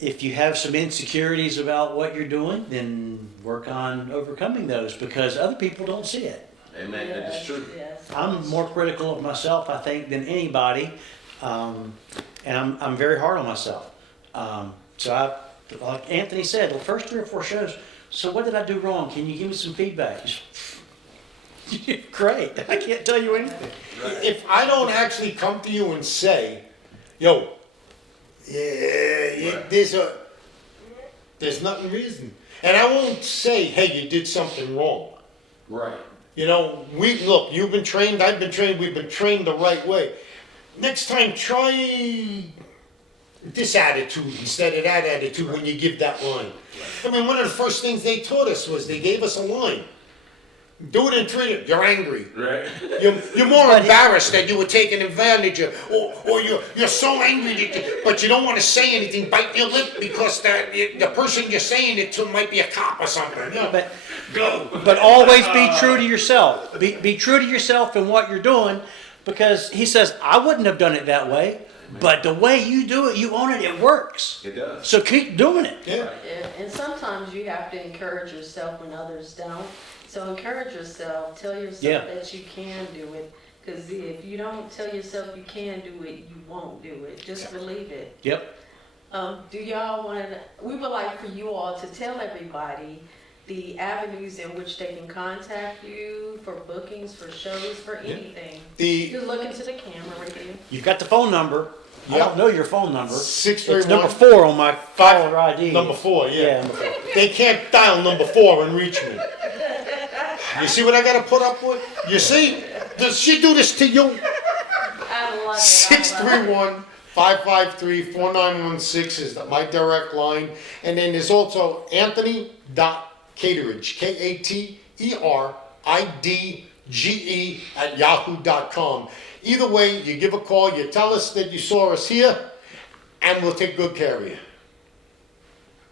If you have some insecurities about what you're doing, then work on overcoming those because other people don't see it. Amen. That is true. Yes. I'm more critical of myself, I think, than anybody, and I'm very hard on myself. So like Anthony said, the first 3 or 4 shows. So what did I do wrong? Can you give me some feedback? Great. I can't tell you anything. If I don't actually come to you and say, yo, yeah, there's nothing reason. And I won't say, hey, you did something wrong. Right. You know, look, you've been trained, I've been trained, we've been trained the right way. Next time, try this attitude instead of that attitude when you give that line. I mean, one of the first things they taught us was they gave us a line. Do it in 3, you're angry. Right. You're more embarrassed that you were taken advantage of, or you're so angry but you don't want to say anything, bite your lip because the person you're saying it to might be a cop or something. No. But always be true to yourself. Be true to yourself in what you're doing, because he says, I wouldn't have done it that way, but the way you do it, you own it, it works. It does. So keep doing it. Yeah. Yeah, and sometimes you have to encourage yourself when others don't. So encourage yourself, tell yourself that you can do it. Because if you don't tell yourself you can do it, you won't do it. Just believe it. Yep. Do y'all want to, we would like for you all to tell everybody the avenues in which they can contact you for bookings, for shows, for anything. Just look into the camera right there. You've got the phone number. I don't know your phone number. 631 It's number 4 on my caller ID. Number 4, yeah. Number 4. They can't dial number 4 and reach me. You see what I gotta put up with? You see? Does she do this to you? I love it. 631-553-4916 is my direct line. And then there's also Anthony.Kateridge, Kateridge @yahoo.com. Either way, you give a call, you tell us that you saw us here, and we'll take good care of you.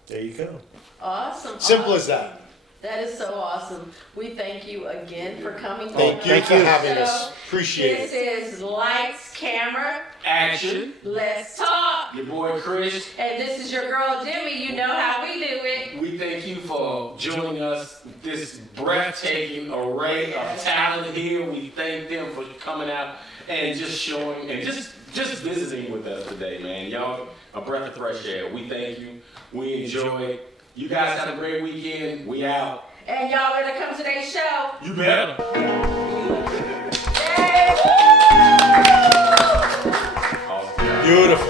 There you go. Awesome. Simple as that. That is so awesome. We thank you again for coming. Thank you for having us. Appreciate it. This is Lights, Camera, Action. Let's Talk. Your boy Chris. And this is your girl Jimmy. You know how we do it. We thank you for joining us. This breathtaking array of talent here. We thank them for coming out and just showing and just visiting with us today, man. Y'all a breath of fresh air. We thank you. We enjoy it. You guys have a great weekend. We out. And y'all better come to today's show. You better. Yay! Beautiful.